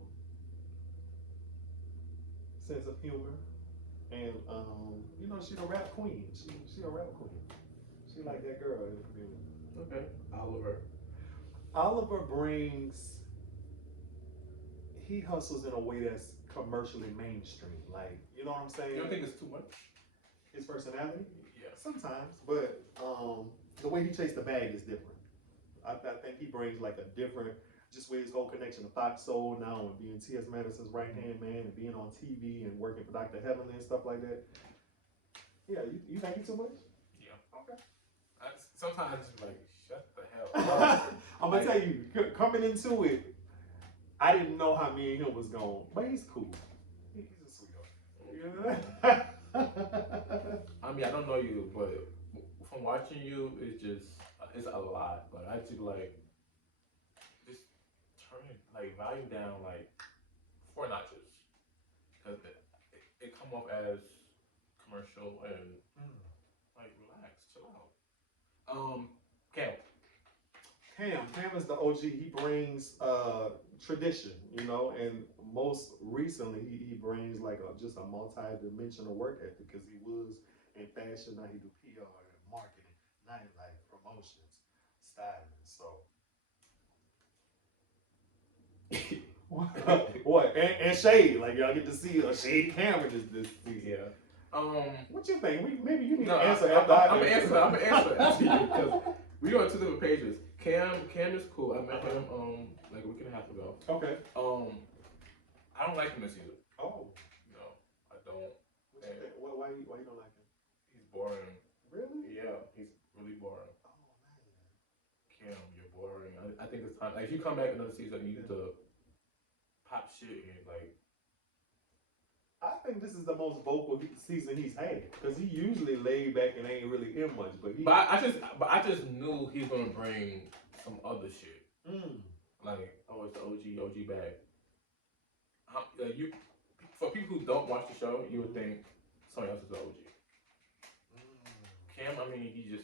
sense of humor, and she's a rap queen. She a rap queen. She like that girl in the community. Okay. Oliver. Oliver brings. He hustles in a way that's commercially mainstream. Like, you know what I'm saying? You don't think it's too much? His personality? Yeah. Sometimes, but the way he chased the bag is different. I think he brings like a different, just with his whole connection to Fox Soul now and being T.S. Madison's right hand man and being on TV and working for Dr. Heavenly and stuff like that. Yeah, you think he too much? Yeah. Okay. Sometimes I just like, shut the hell up. I'm gonna tell you, coming into it, I didn't know how me and him was going, but he's cool. He's a sweetheart. Yeah. I mean, I don't know you, but from watching you, it's a lot. Like I just like just turn it like volume down like 4 notches because it come off as commercial and like relax, chill out. Cam is the OG. He brings tradition, and most recently he brings like just a multi-dimensional work ethic because he was in fashion. Now he do PR and marketing, nightlife, promotions, styling. So what? And shade. Like y'all get to see a shady Cam this season. Yeah. What you think? Maybe you need to No, answer. I'm gonna answer after you because we on 2 different pages. Cam is cool. I met him like a week and a half ago. Okay. I don't like him this season. Oh. No, I don't. Why you don't like him? He's boring. Really? Yeah, he's really boring. Oh man. Cam, you're boring. I think it's time. Like if you come back another season, you need to pop shit and like. I think this is the most vocal season he's had because he usually laid back and ain't really in much. But I just knew he's gonna bring some other shit. Like it's the OG bag. For people who don't watch the show, you would think somebody else is the OG. Cam, I mean,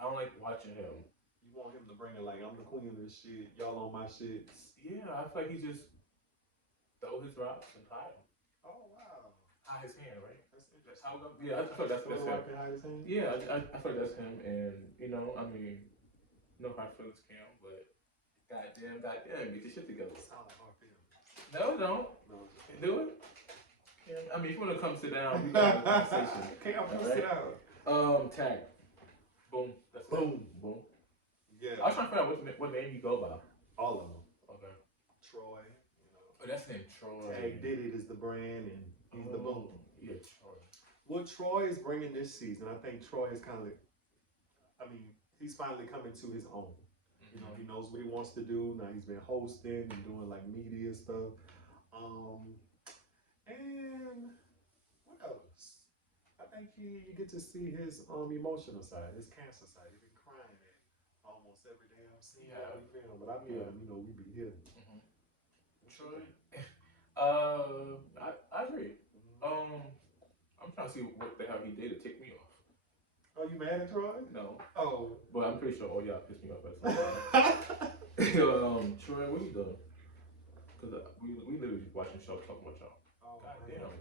I don't like watching him. You want him to bring it like I'm the queen of this shit. Y'all on my shit. Yeah, I feel like he just throw his rocks and hide them. Oh wow. Hide his hand, right? That's how it goes. Yeah, I feel like that's him. Hide his hand? Yeah, I feel like that's him, and I mean, no hard feelings, Cam, but goddamn, get your shit together. Sound like hard feelings. No, don't. No. Do it. Cam, I mean, if you want to come sit down, we can have a conversation. Cam, come sit down. Tag. Boom. That's Boom. it. Boom. Yeah. I was trying to figure out what name you go by. All of them. Okay. Troy. Oh, that's his name, Troy. Tag Did It is the brand, and he's the boom. Yeah, Troy. What Troy is bringing this season, I think Troy is he's finally coming to his own. He knows what he wants to do. Now he's been hosting and doing like media stuff. And what else? I think you get to see his emotional side, his cancer side. He's been crying at almost every day I've seen every film, but I feel we be here. Troy. I agree. I'm trying to see what the hell he did to tick me off. Oh, you mad at Troy? No. Oh. But I'm pretty sure all y'all pissed me off at some point. Troy, what you doing? Because we literally just watching the show talking about y'all. Oh, God damn.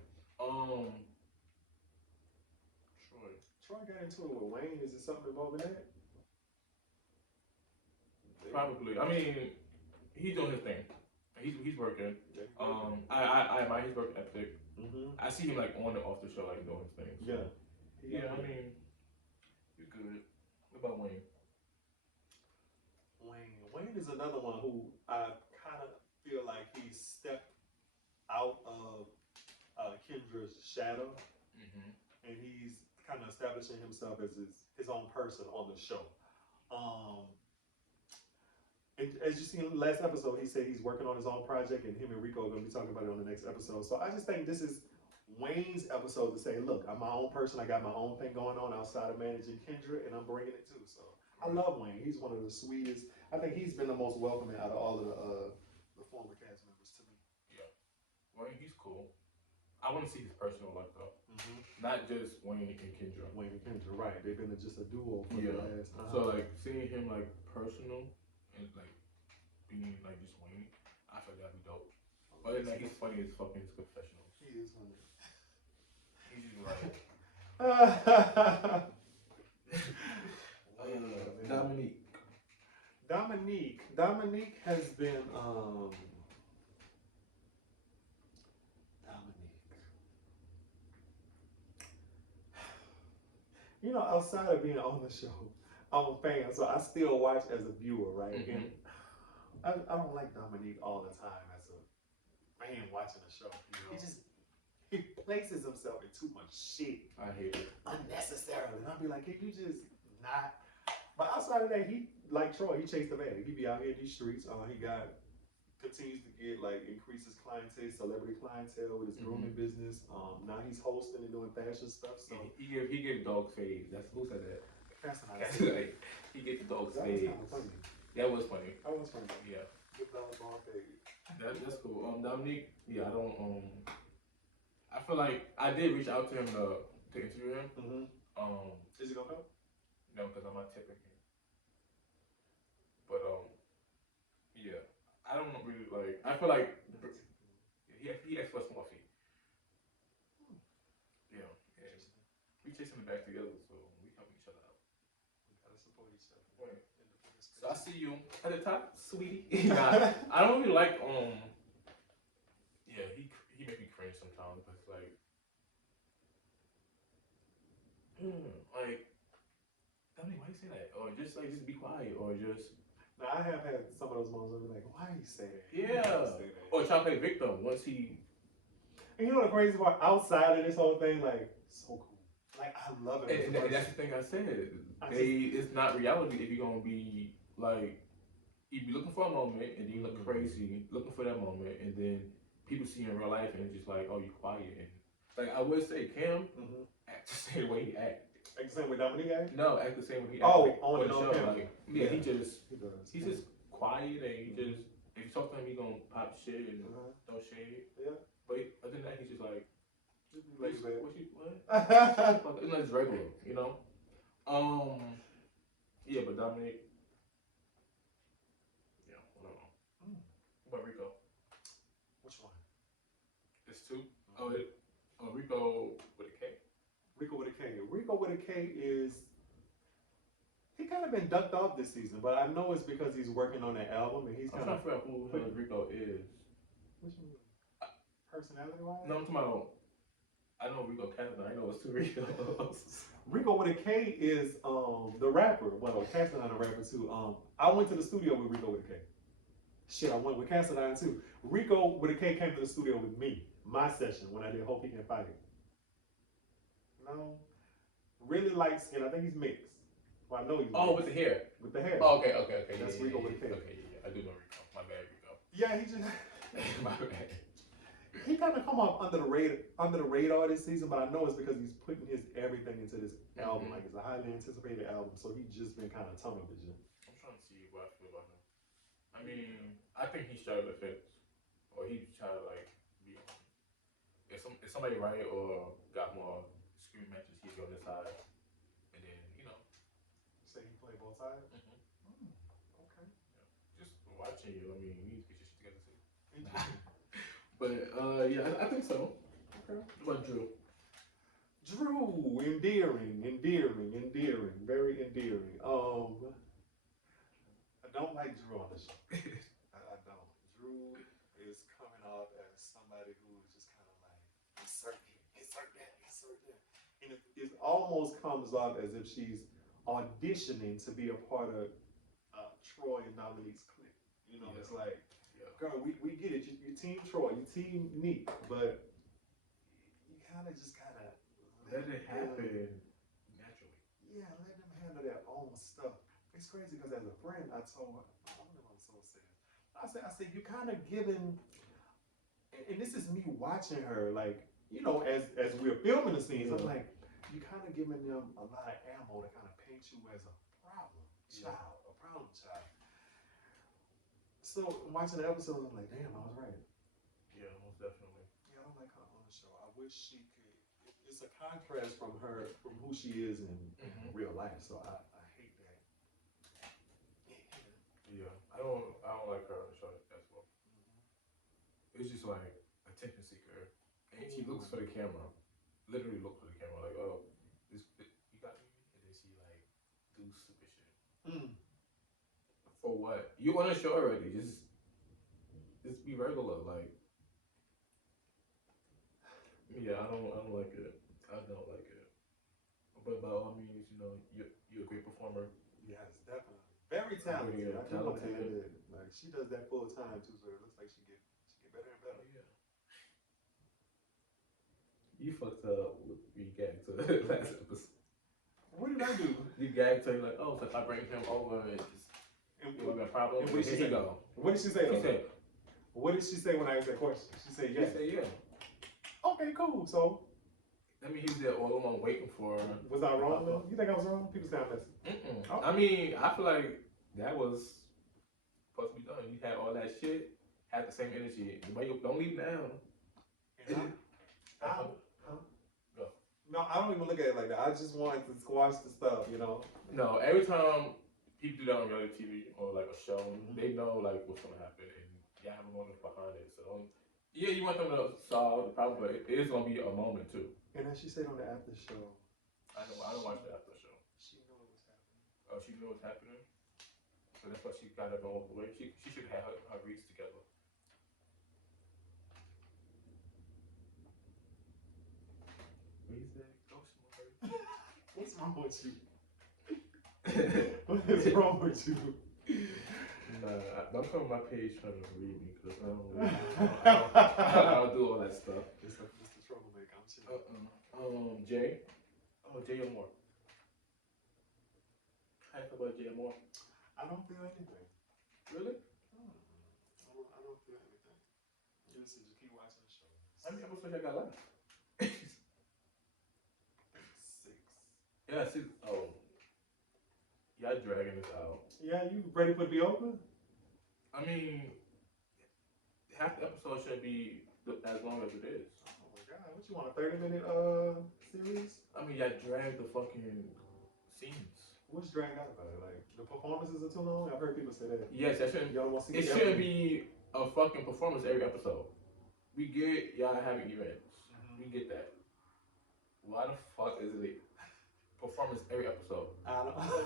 Troy got into it with Wayne. Is it something involving that? Probably. I mean, he's doing his thing. He's working. I admire his work ethic. I see him like on and off the show, like doing his thing. So. Yeah. I mean, you're good. What about Wayne? Wayne is another one who I kind of feel like he stepped out of Kendra's shadow, and he's kind of establishing himself as his own person on the show. And as you see in the last episode, he said he's working on his own project, and him and Rico are going to be talking about it on the next episode. So I just think this is Wayne's episode to say, look, I'm my own person. I got my own thing going on outside of managing Kendra, and I'm bringing it too. So I love Wayne. He's one of the sweetest. I think he's been the most welcoming out of all of the former cast members to me. Yeah. Wayne, he's cool. I want to see his personal life though. Not just Wayne and Kendra. Wayne and Kendra, right? They've been just a duo for the last. So like seeing him like personal and like being like just Wayne, I feel like that'd be dope. But like he's funny as fucking his confessionals. He is funny. He's just like Dominique has been you know, outside of being on the show, I'm a fan, so I still watch as a viewer, right? And I don't like Dominique all the time as a fan watching the show. You know? He places himself in too much shit. I hate it. Unnecessarily. And I'll be like, can you just not? But outside of that, he, like Troy, he chased the bag. He be out here in these streets. Continues to get, like, increase his clientele, celebrity clientele with his grooming business. Now he's hosting and doing fashion stuff. So he give dogs fades. That's who said that. that's Like, he gets dogs fades. That was funny. That was funny. Yeah. Good dollar ball fade. That's cool. Dominique, I don't I feel like I did reach out to him to interview him. Is he gonna come? No, because I'm not tipping him. But yeah, I don't really like. I feel like he asked for a small fee. Yeah, we chasing the back together, so we help each other out. We gotta support each other. Right. So I see you at the top, sweetie. I don't really like yeah, he make me cringe sometimes, but it's like Dominic, why you say that? Or just be quiet, or just. Now I have had some of those moments where I'm like, why you say that? Yeah. Say that? Or try to play victim once he. And you know the crazy part, outside of this whole thing, like, so cool. Like, I love it. And that's the thing I said. It's not reality if you're gonna be like, you be looking for a moment and then you look crazy, looking for that moment, and then people see you in real life and it's just like, oh, you quiet. And like I would say, Cam act the same way he act. Act the same way Dominique act? No, act the same way he act. Oh, on the show. Like, yeah, he he's does. just quiet and he just, if you talk to him, he gonna pop shit and throw shade. Yeah. But other than that, he's just like, what? It's like regular, you know? Yeah, but Dominic, yeah, I don't know. What about Rico? Which one? It's two? Rico with a K. Rico with a K. Rico with a K is, he kind of been ducked off this season, but I know it's because he's working on that album and he's kind of. I'm trying to figure out who Rico is. Which one? Personality wise? No, I'm talking about. I know Rico Castle. I know it's two Ricos. Rico with a K is the rapper. Well, Castelline a rapper too. I went to the studio with Rico with a K. Shit, I went with Castelline too. Rico with a K came to the studio with me, my session when I did Hope He Can Fight It. No, really light skin. I think he's mixed. Well, I know he's. Oh, mixed. with the hair. With the hair. Oh, okay. That's Rico with a K. Okay, I do know Rico. My bad, Rico. Yeah, he just. My bad. He kind of come off under the radar this season, but I know it's because he's putting his everything into this album. Like, it's a highly anticipated album, so he's just been kind of tunnel vision. I'm trying to see what I feel about him. I mean, I think he's trying to fix, or he's trying to like be. If somebody right or got more screen matches, he'd go this side, and then Say he played both sides. Okay. Yeah. Just watching you, I mean, we need to get your shit together too. Interesting. But yeah, I think so. Okay. What about Drew? Drew, endearing, very endearing. I don't like Drew on the show. I don't. Drew is coming off as somebody who is just kind of like insert that, and it almost comes off as if she's auditioning to be a part of Troy and Dominique's clique. You know, it's like. Girl, we get it. You team Troy, you team Neek, but you kind of just let it happen naturally. Yeah, let them handle their own stuff. It's crazy because as a friend, I told her, I don't know, so I said, you kind of giving, and this is me watching her, like, you know, as we're filming the scenes, I'm like, you kind of giving them a lot of ammo to kind of paint you as a problem child, a problem child. So watching the episodes, I'm like, damn, I was right. Yeah, most definitely. Yeah, I don't like her on the show. I wish she could. It's a contrast from her, from who she is in real life. So I hate that. Yeah, I don't like her on the show as well. It's just like attention seeker, and she looks for the camera, literally looks for the camera, like, oh, you got me, and then she like do stupid shit. For what? You on the show already? Just be regular, like. Yeah, I don't like it. I don't like it. But by all means, you know, you're a great performer. Yes, definitely. Very talented. Yeah, I do want to add that. Like she does that full time too, so it looks like she get better and better. Yeah. You fucked up. You gagged to the last episode. What did I do? You gagged to like, oh, so if I bring him over, it would be a problem. And what did she say? Go. What did she say? She said, what did she say when I asked that question? She said yes. She said yeah. Okay, cool. So I mean, he's there all along waiting for. Was I wrong though? You think I was wrong? People say I'm messy. Oh. I mean, I feel like that was supposed to be done. You had all that shit, had the same energy. Don't leave now. Go. No, I don't even look at it like that. I just wanted to squash the stuff, you know. No, every time people do that on reality TV or like a show, they know like what's gonna happen, and you have a motive behind it. So yeah, you want them to solve the problem, but it is gonna be a moment too. And as she said on the after show, I don't watch the after show. She knew what was happening. Oh, she knew what's happening. So that's why she got it all the way. She should have her reads together. What you say? Go smoke. What's wrong with you? What is wrong with you? Nah, don't come on my page trying to read me because I don't do all that stuff. It's like Mr. Troublemaker. I'm chilling. Jay. Oh, Jay Moore. How you feel about Jay Moore? I don't feel anything. Really? I don't feel anything. Just keep watching the show. How many episodes I got left? 6. Yeah, 6. Oh. Y'all dragging this out. Yeah, you ready for it to be over? I mean, half the episode should be as long as it is. Oh my god, what you want, a 30-minute series? I mean, y'all dragged the fucking scenes. What's dragged out about it? Like, the performances are too long? I've heard people say that. Yes, that shouldn't. Y'all want to see It shouldn't be a fucking performance every episode. We get y'all having events. We get that. Why the fuck is it performance every episode? I don't know.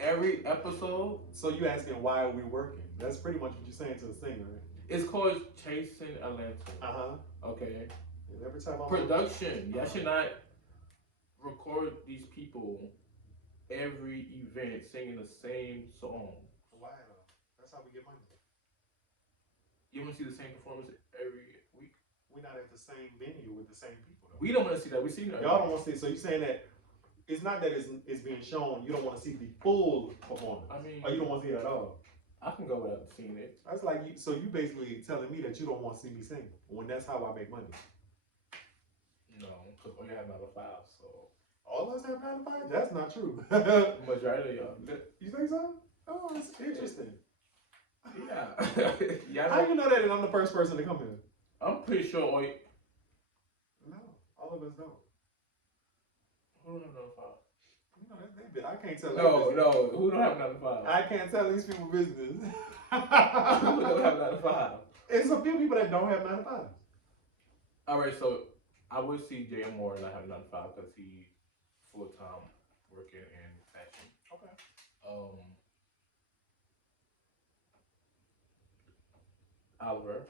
Every episode? So you asking why are we working? That's pretty much what you're saying to the singer, right? It's called Chasing a Lantern. Okay. And every time I'm Production. Y'all should not record these people every event singing the same song. Why though? That's how we get money. You want to see the same performance every week? We're not at the same venue with the same people though. We don't want to see that. We see that. Y'all don't want to see. So you're saying that it's not that it's being shown. You don't want to see the full performance. I mean, or you don't want to see it at all. I can go without seeing it. That's like you. So you basically telling me that you don't want to see me sing when that's how I make money. No, because we have 9 to 5, so. All of us have 9 to 5? That's not true. Majority of y'all. You think so? Oh, it's interesting. Yeah. Yeah. How do you know that I'm the first person to come here? I'm pretty sure all No, all of us don't. Who don't have 9 to 5? You know, that's their business. I can't tell. No. Who don't have 9 to 5? I can't tell these people business. Who don't have 9 to 5? It's a few people that don't have 9 to 5. All right, so I would see Jay Moore not have 9 to 5 because he full-time working in fashion. Okay. Oliver,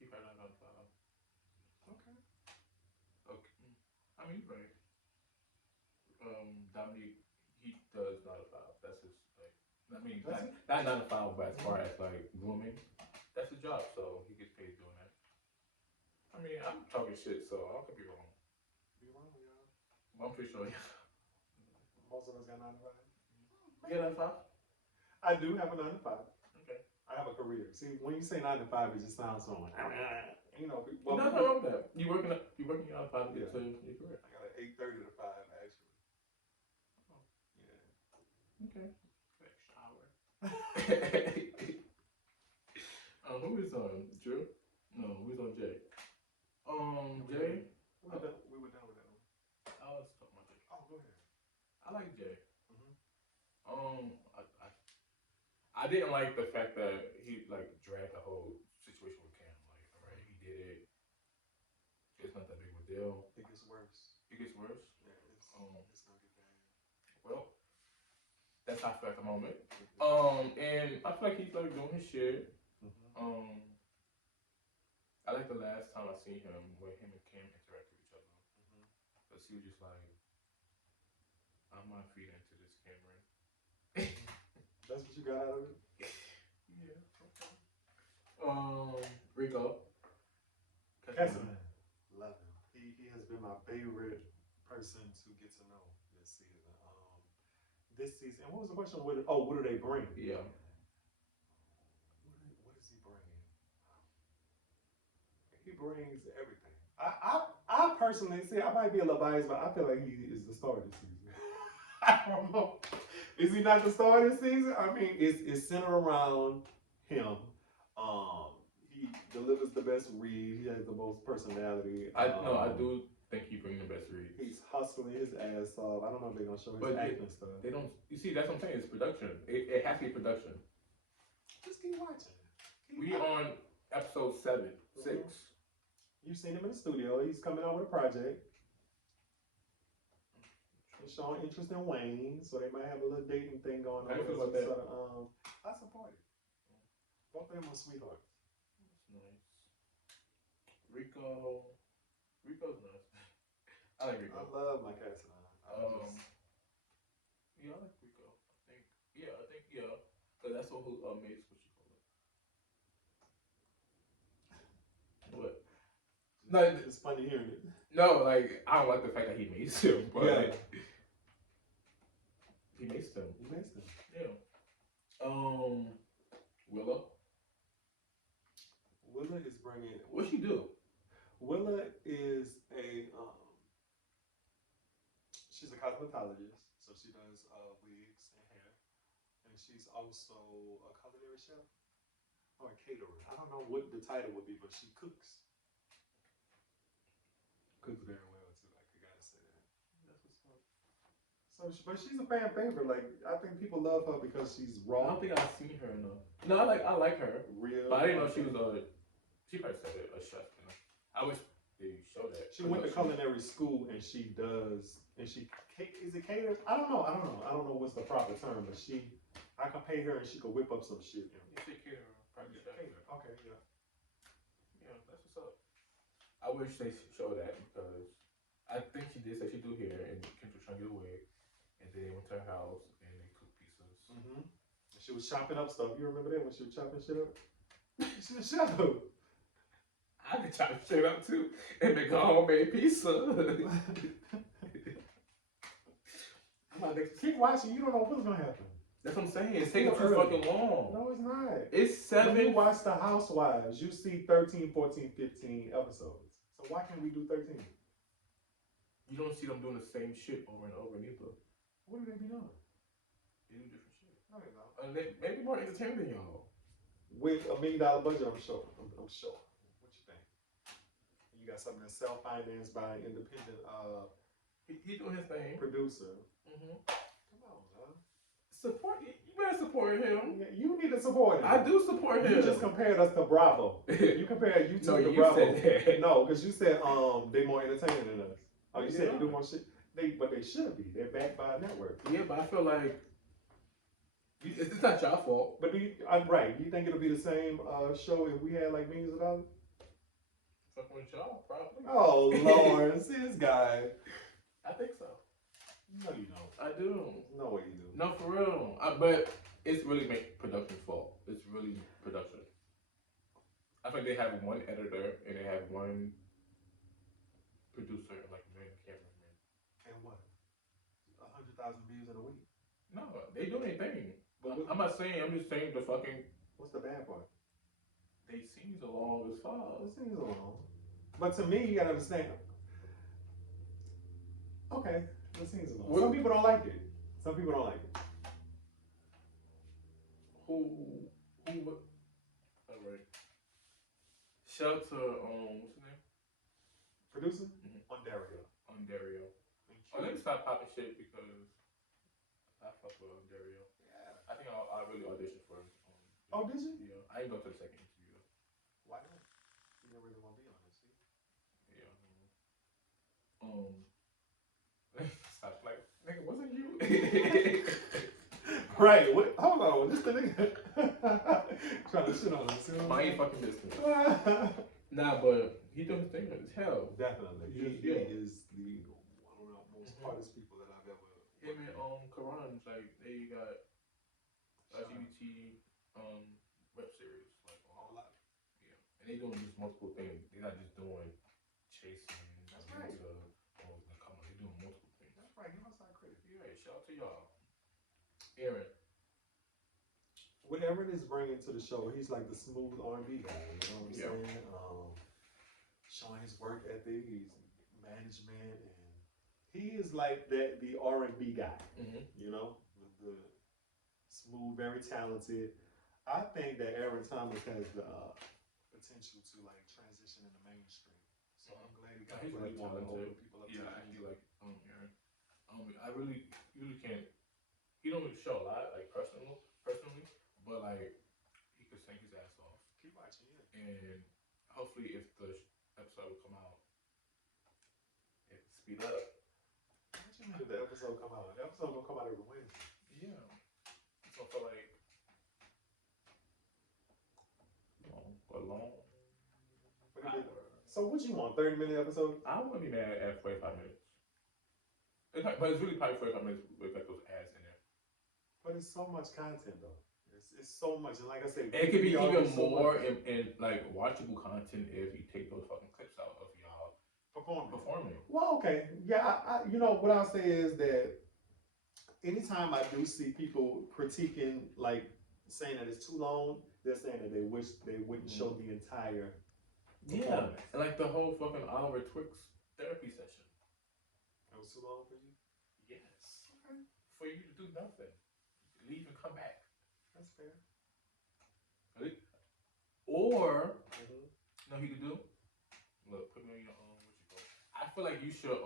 he probably not 9 to 5. Okay. I mean, right. Dominique, he does 9 to 5. That's his like. I mean, not 9 to 5, but as far as like grooming, that's his job. So he gets paid doing that. I mean, I'm talking shit, so I could be wrong. Be wrong, y'all. But I'm pretty sure. Yeah. Most of us got 9 to 5. You got 9 to 5? I do have a 9 to 5. Okay. I I have a career. See, when you say 9 to 5, it just sounds so like, you know. Well, Nothing wrong with that. You working out 5 yeah. to your career. I got an 8:30 to 5 actually. Yeah. Okay. Extra hour. Who is on Drew? No, who's on Jay? Jay. We were done with that one. I was talking about Jay. Oh, go ahead. I like Jay. Mm-hmm. I didn't like the fact that he like dragged the whole situation with Cam. Like, all right, he did it. It's not that big of a deal. It gets worse. It gets worse. Yeah, it's gonna get bad. Well, that's how I feel at the moment. And I feel like he's like doing his shit. Mm-hmm. I like the last time I seen him when him and Cam interacted with each other. Because he was just like, I'm not feeding into this Cameron. That's what you got out of it? Yeah. Rico. Cassidy. Love him. He has been my favorite person to get to know this season. And what was the question? What do they bring? Yeah. What is he bringing? He brings everything. I personally see. I might be a little biased, but I feel like he is the star this season. I don't know. Is he not the star this season? I mean, it's centered around him. He delivers the best read. He has the most personality. I do think he brings the best reads. He's hustling his ass off. I don't know if they're gonna show his acting stuff. They don't. You see, that's what I'm saying. It's production. It has to be production. Just keep watching. We on episode 7, 6. You've seen him in the studio. He's coming out with a project. He's showing interest in Wayne, so they might have a little dating thing going on. How do you feel about that? I support it. Both of them are sweethearts. That's nice. Rico's nice. I like Rico. I love my Cassidy. Yeah, I like Rico. I think, because that's what makes what you call it. What? No, It's funny hearing it. No, like, I don't like the fact that he makes him, but yeah. He makes them. He makes them. Yeah. Willa. Willa is bringing. What's she do? Willa is she's a cosmetologist, so she does wigs and hair, and she's also a culinary chef or a caterer. I don't know what the title would be, but she cooks. Cooks very well too. Like, I gotta say that. That's what's up. So, but she's a fan favorite. Like, I think people love her because she's raw. I don't think I've seen her enough. No, I like her. Real. But I didn't know she was she probably said a chef. You know? I wish they show that. She went to culinary school and she is it cater? I don't know what's the proper term, but I can pay her and she could whip up some shit. She cater, probably chef. Cater. Okay, yeah. Yeah, that's what's up. I wish they show that because I think she did say she do hair and Kendra trying to get away, and then they went to her house and they cooked pizzas. Mm-hmm. She was chopping up stuff. You remember that when she was chopping shit up? She was shut up. I can chop shit up too and make a homemade pizza. I'm like, keep watching. You don't know what's gonna happen. That's what I'm saying. It's taking too fucking long. No, it's not. It's 7. When you watch The Housewives, you see 13, 14, 15 episodes. So why can't we do 13? You don't see them doing the same shit over and over neither. What do they be doing? They do different shit. I don't know. And maybe more entertaining than y'all. With $1 million budget, I'm sure. I'm sure. What you think? You got something that's self-financed by an independent He doing his thing. Producer. Mm-hmm. Come on, man. Support. You better support him. Yeah, you need to support him. I do support him. You just compared us to Bravo. You compared YouTube No, to you Bravo. said that. No, because you said they more entertaining than us. Oh, you said Yeah. they do more shit. But they should be. They're backed by a network. Yeah, but I feel like it's not your fault. But I'm right. You think it'll be the same show if we had like millions of dollars? Fuck with y'all, probably. Oh Lord, see this guy. I think so. No, you don't. I do. No way you do. No, for real. But it's really production's fault. It's really production. I think they have one editor and they have one producer, like man, cameraman. And what? 100,000 views in a week. No, they do their thing. But I'm not saying. I'm just saying the fucking What's the bad part? They scenes are long as fuck. The scenes are long. But to me, you gotta understand. Okay, the scenes are long. Some people don't like it. Some people don't like it. Who? Alright. Shelter. What's his name? Producer? Ondario. Ondario. Oh, let me stop popping shit because I fuck with Ondario. Yeah. I think I really auditioned for him. Oh, did you? Yeah. I didn't go to the second interview. Why not? You don't really want to be on this, see? Yeah. Stop like, nigga, wasn't you? Right. What? Hold on. This the nigga trying to shit on us. Mind your fucking business. Nah, but he doing his thing as hell. Definitely. He is the one of the most hardest people that I've ever. Him and Karan, like they got LGBT web series, like all lot. Yeah, and they doing just multiple things. They're not just doing chasing. That's right. Come on, they're doing multiple things. That's right. Give us our credit. Yeah, shout out to y'all. Aaron. Whatever it is bringing to the show, he's like the smooth R&B guy. You know what I'm saying? Showing his work ethic, he's management, and he is like that the R&B guy. You know, the smooth, very talented. I think that Aaron Thomas has the potential to like transition in the mainstream. So I'm glad he got He's really talented. People up Yeah, I actually like Aaron. I really can't. He don't really show a lot, like personally, but like he could sing his ass off. Keep watching, yeah. And hopefully, if the episode will come out, it speed up. What you mean if the episode come out? The episode gonna come out every Wednesday. Yeah. So for like a long. So what you want? 30-minute episode? I wouldn't be mad at 45 minutes. But it's really probably 45 minutes with like those ads in there. But it's so much content though. It's so much, and like I said, it could be even more in like watchable content if you take those fucking clips out of y'all performing. Well, okay, yeah. I you know what I'll say is that anytime I do see people critiquing, like saying that it's too long, they're saying that they wish they wouldn't show the entire. Yeah, and like the whole fucking Oliver Twix therapy session. That was too long for you? Yes. Okay. For you to do nothing, leave and come back. That's fair. Or, you know what you could do? Look, put me on your what you call. I feel like you should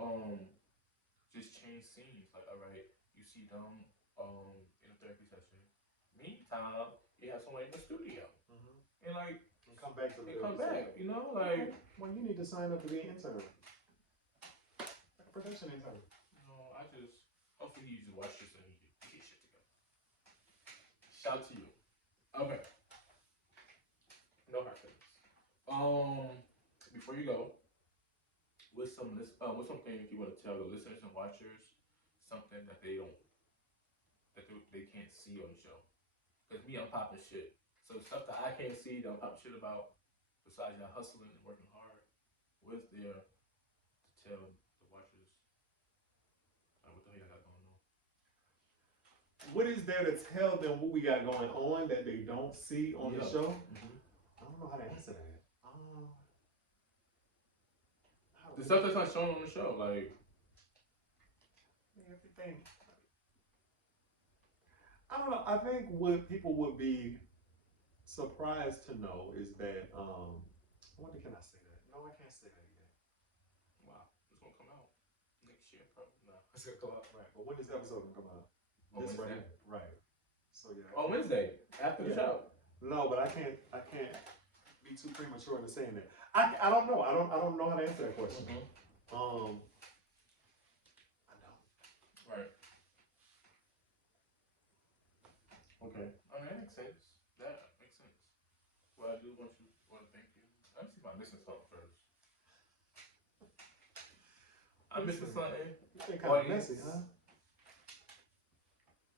just change scenes. Like, all right, you see them in a therapy session. Meantime, you have someone in the studio, and like. Come back to the you know, like. Well, you need to sign up to be an intern. Like a production intern. No, hopefully you just watch this and you get shit together. Shout to you. Okay. No hard feelings. Before you go, what's something you want to tell the listeners and watchers, something that they can't see on the show? Because me, I'm popping shit. So stuff that I can't see that I'm popping shit about, besides y'all hustling and working hard, what's there to tell the watchers? What the hell y'all got going on? What is there to tell them what we got going on that they don't see on the show? I don't know how to answer that. The stuff that's not shown on the show, like everything. I don't know. I think what people would be surprised to know is that when can I say that? No, I can't say that yet. Wow, it's gonna come out next year, probably. No, it's gonna come out. Right, but when this episode gonna come out? On this Wednesday. Right. So yeah. On Wednesday after the show. No, but I can't be too premature in saying that. I don't know. I don't know how to answer that question. I don't. Right. Okay. I mean, that makes sense. Well, I do want to thank you. Let me see if I'm missing something first. I'm missing something. You think kind of messy, huh?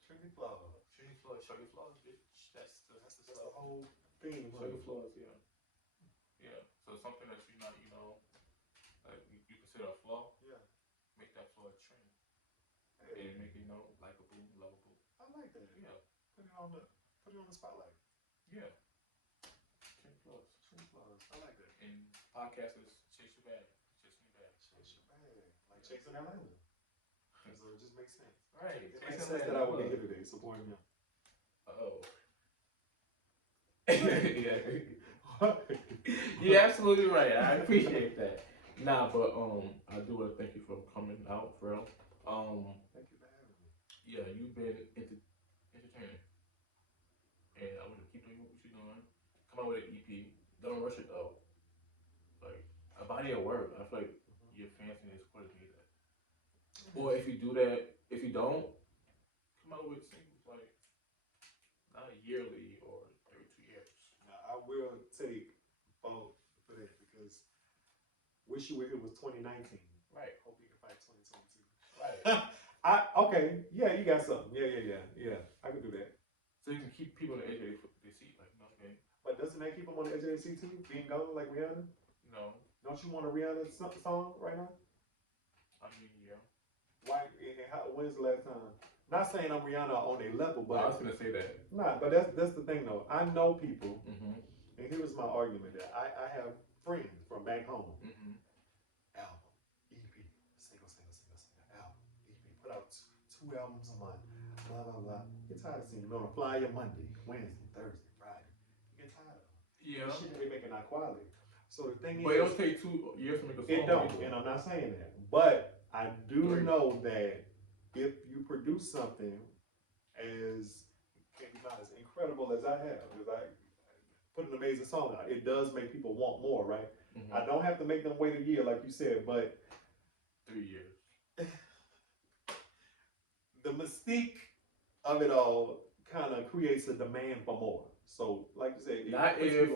Trinity flaws. Show your flaws, bitch. That's the whole thing. Show your flaws, yeah. Yeah. So something that you're not, like you consider a flaw. Yeah. Make that flaw a trend. Hey. And make it likable, lovable. I like that. Yeah. Put it on the spotlight. Yeah. I like that. And podcasters chase your bag. Chase your bag. Chase your bag. Like chasing Atlanta. So it just makes sense. Right. It makes sense that I would be here today supporting him. Oh. Yeah. You're absolutely right. I appreciate that. Nah, but I do want to thank you for coming out, for real. Thank you for having me. Yeah, you've been entertaining, and I want to keep doing what you're doing. Come out with an EP. Don't rush it though. Like a body of work. I feel like your fans and your supporters need that. Or if you do that, if you don't, come out with singles like not yearly or every 2 years. Now, I will take both for that because wish you were here was 2019. Right. Hope you can fight 2022. Right. Okay. Yeah, you got something. Yeah. I can do that. So you can keep people on the edge of their seat, like, you know what I mean? But doesn't that keep them on the edge of their seat too? Being gone like Rihanna? No. Don't you want a Rihanna song right now? I mean, yeah. Why? When's the last time? Not saying I'm Rihanna on a level, but I was gonna say that. nah. But that's the thing though. I know people, Mm-hmm. and here was my argument that I have friends from back home. Mm-hmm. Album, EP, single, album, EP. Put out two albums a month. Blah blah blah. Get tired of seeing them on a flyer Monday, Wednesday, Thursday, Friday. You get tired of them. Yeah. The shit that they making not quality. So the thing But is, it don't take 2 years to make a song. it don't, and I'm not saying that, but I do 3. know that if you produce something as not as incredible as I have, because I put an amazing song out, it does make people want more, right? Mm-hmm. I don't have to make them wait a year, like you said, but 3 years. the mystique of it all kind of creates a demand for more. So, like you said, Not if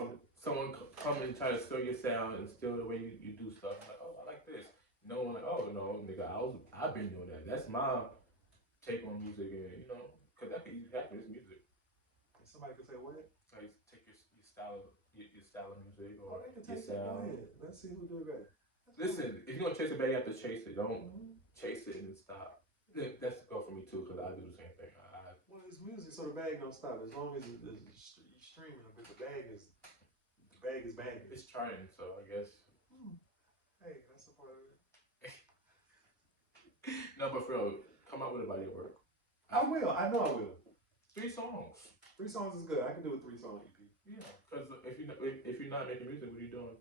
someone come and try to steal your sound and steal the way you do stuff. Like, oh, I like this. No one like, oh no, nigga, I've been doing that. That's my take on music, and because that could easily happen. It's music. Somebody could say what? Like take your style of music or They can your take that. Go sound. ahead. Let's see who do it better. Listen, if you're gonna chase a bag, you have to chase it. Don't chase it and stop. That's the goal for me too, because I do the same thing. Well, it's music, so the bag don't stop as long as you're streaming. But the bag is bagging. It's trying, so I guess. Hey, that's a part of it. No, but for real, come out with a body of work. I will. I know I will. 3 songs. 3 songs is good. I can do a 3-song EP. Yeah, because if you're not making music, what are you doing?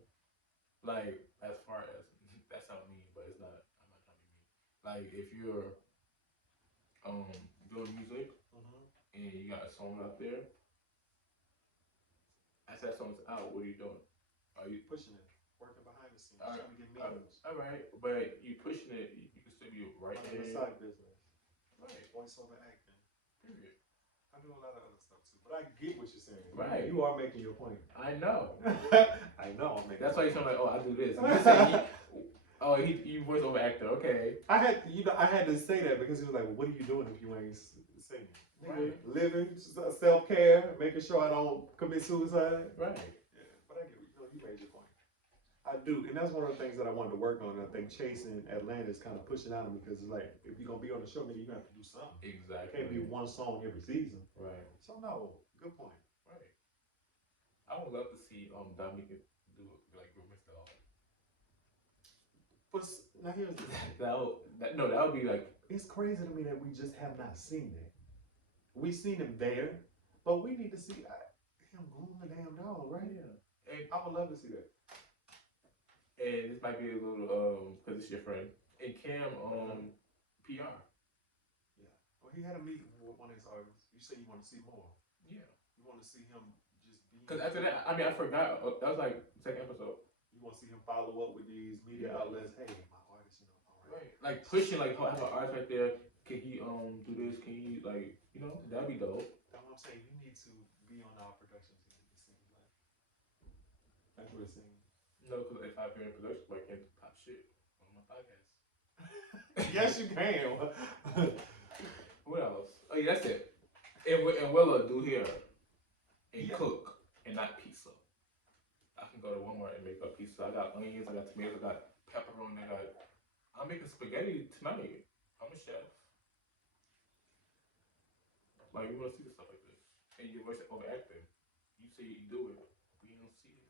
Like as far as that sounds mean, but it's not. I'm not trying to be mean. Like if you're doing music and you got a song out there, as that song's out, what are you doing? Are you pushing it, working behind the scenes, trying to get meetings? All right, but you pushing it, you can still be right Running there. a side business. Right. Voiceover acting. Period. I do a lot of other stuff too, but I get what you're saying. Right. You are making your point. I know. I know. I'm making. That's why you sound like, oh, I do this. You voice over actor, okay. I had to say that because he was like, well, what are you doing if you ain't singing? Right. Living, self-care, making sure I don't commit suicide. Right. Yeah, but I get you made your point. I do, and that's one of the things that I wanted to work on. I think chasing Atlanta is kind of pushing out on me because it's like, if you're gonna be on the show, maybe you're gonna have to do something. Exactly. It can't be one song every season. Right. So no, good point. Right. I would love to see Dominique do like Rubens Dog. But now here's the thing. that would be like. It's crazy to me that we just have not seen that. We've seen him there, but we need to see him groom the damn dog, right? Yeah. And I would love to see that. And this might be a little because it's your friend. And Cam PR. Yeah. Well, he had a meeting with one of his artists. You said you want to see more. Yeah. You want to see him just be. Because after that, I mean, I forgot. That was like the second episode. You want to see him follow up with these media outlets. Hey, my artist, all right. Like pushing, like have an artist right there. Can he do this? Can he that'd be dope. That's what I'm saying. You need to be on our production team. It seems like. That's what it seems. No, because if I've been in production, I can't pop shit on my podcast. Yes, you can. What else? Oh yeah, that's it. And Willa do hair and cook and not pizza. I can go to Walmart and make a pizza. I got onions, I got tomatoes, I got pepperoni, I'm making spaghetti tonight. I'm a chef. Like we want to see stuff like this. And your voice overacting. You say you do it, we don't see it.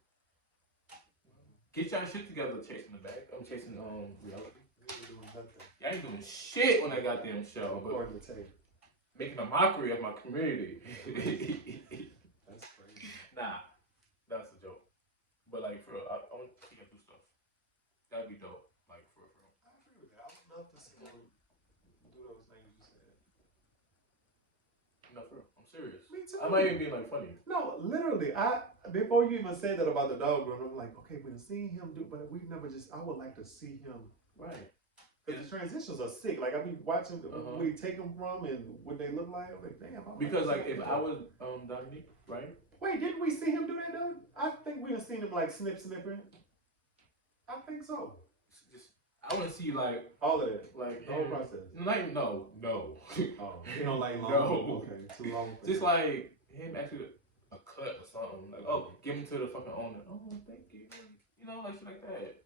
Get y'all shit together, chasing the bag. I'm chasing reality. We ain't doing nothing. Y'all ain't doing shit on that goddamn show, but According to Tay. making a mockery of my community. That's crazy. Nah, that's a joke. But like for real, I want to see him do stuff. That'd be dope. Like for real. I agree with that. I would love to see them do those things you said. No, for real. I'm serious. Me too. I might even be like funny. No, literally, before you even said that about the dog run, I'm like, okay, we've seen him do, but we've never just. I would like to see him. Right. Because the transitions are sick. Like I be watching where you take them from and what they look like. I'm like, damn. Because like if I was Dominique, right? Wait, didn't we see him do that though? I think we done seen him like snipping. I think so. Just I want to see like all of that, like the whole process. Like no. Oh, you don't like long? No. Okay, too long. Just like him actually a cut or something. Like give him to the fucking owner. Oh, thank you. You know, like shit like that.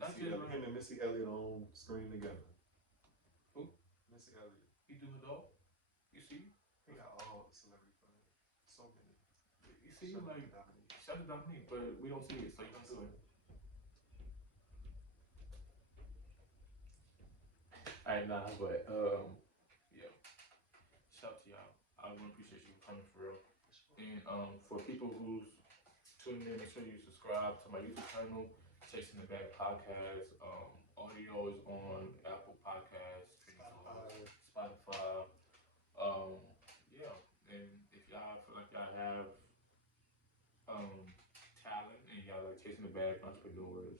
Not just him and Missy Elliott on screen together. Who? Missy Elliott. He do it all. You see? He got all celebrity fun. So many. You see, like shout out to Dominique, but we don't see it, so you don't do it. Alright, nah, but yeah. Shout out to y'all. I really appreciate you coming for real. And for people who's tuning in, make sure you subscribe to my YouTube channel, Chasing the Bag Podcast. Audio is on Apple Podcasts, Spotify. Yeah. And if y'all feel like y'all have talent and y'all like chasing the bag entrepreneurs,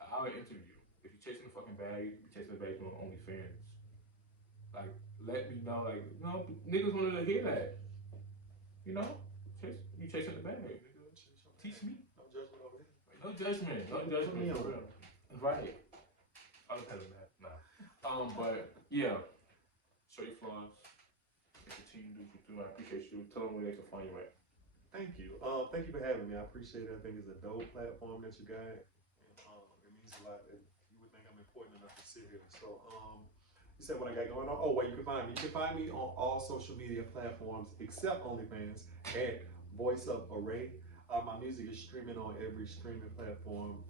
I'll interview you. If you're chasing the fucking bag, you're chasing the bag on OnlyFans. Like, let me know, like, you know, niggas wanted to hear that. You know? You chasing the bag, nigga. Teach me. No judgment over here. No judgment. No judgment for real. Right. I'm telling that. Nah. But yeah. Show your flaws. And continue to do what you do. I appreciate you. Tell them where they can find you at. Thank you. Thank you for having me. I appreciate it. I think it's a dope platform that you got. And, it means a lot that you would think I'm important enough to sit here. So, you said what I got going on? Oh, where you can find me. You can find me on all social media platforms except OnlyFans at Voice of Array. My music is streaming on every streaming platform.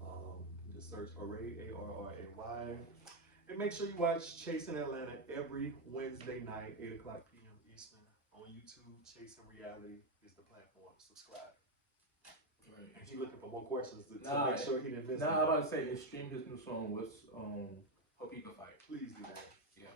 Just search Array, Array. And make sure you watch Chasing Atlanta every Wednesday night, 8 o'clock p.m. Eastern on YouTube. Chasing Reality is the platform. Subscribe. Right. And he looking for more questions to make sure he didn't miss. I'm about to say, stream his new song. What's Hope He Can Fight. Please do that.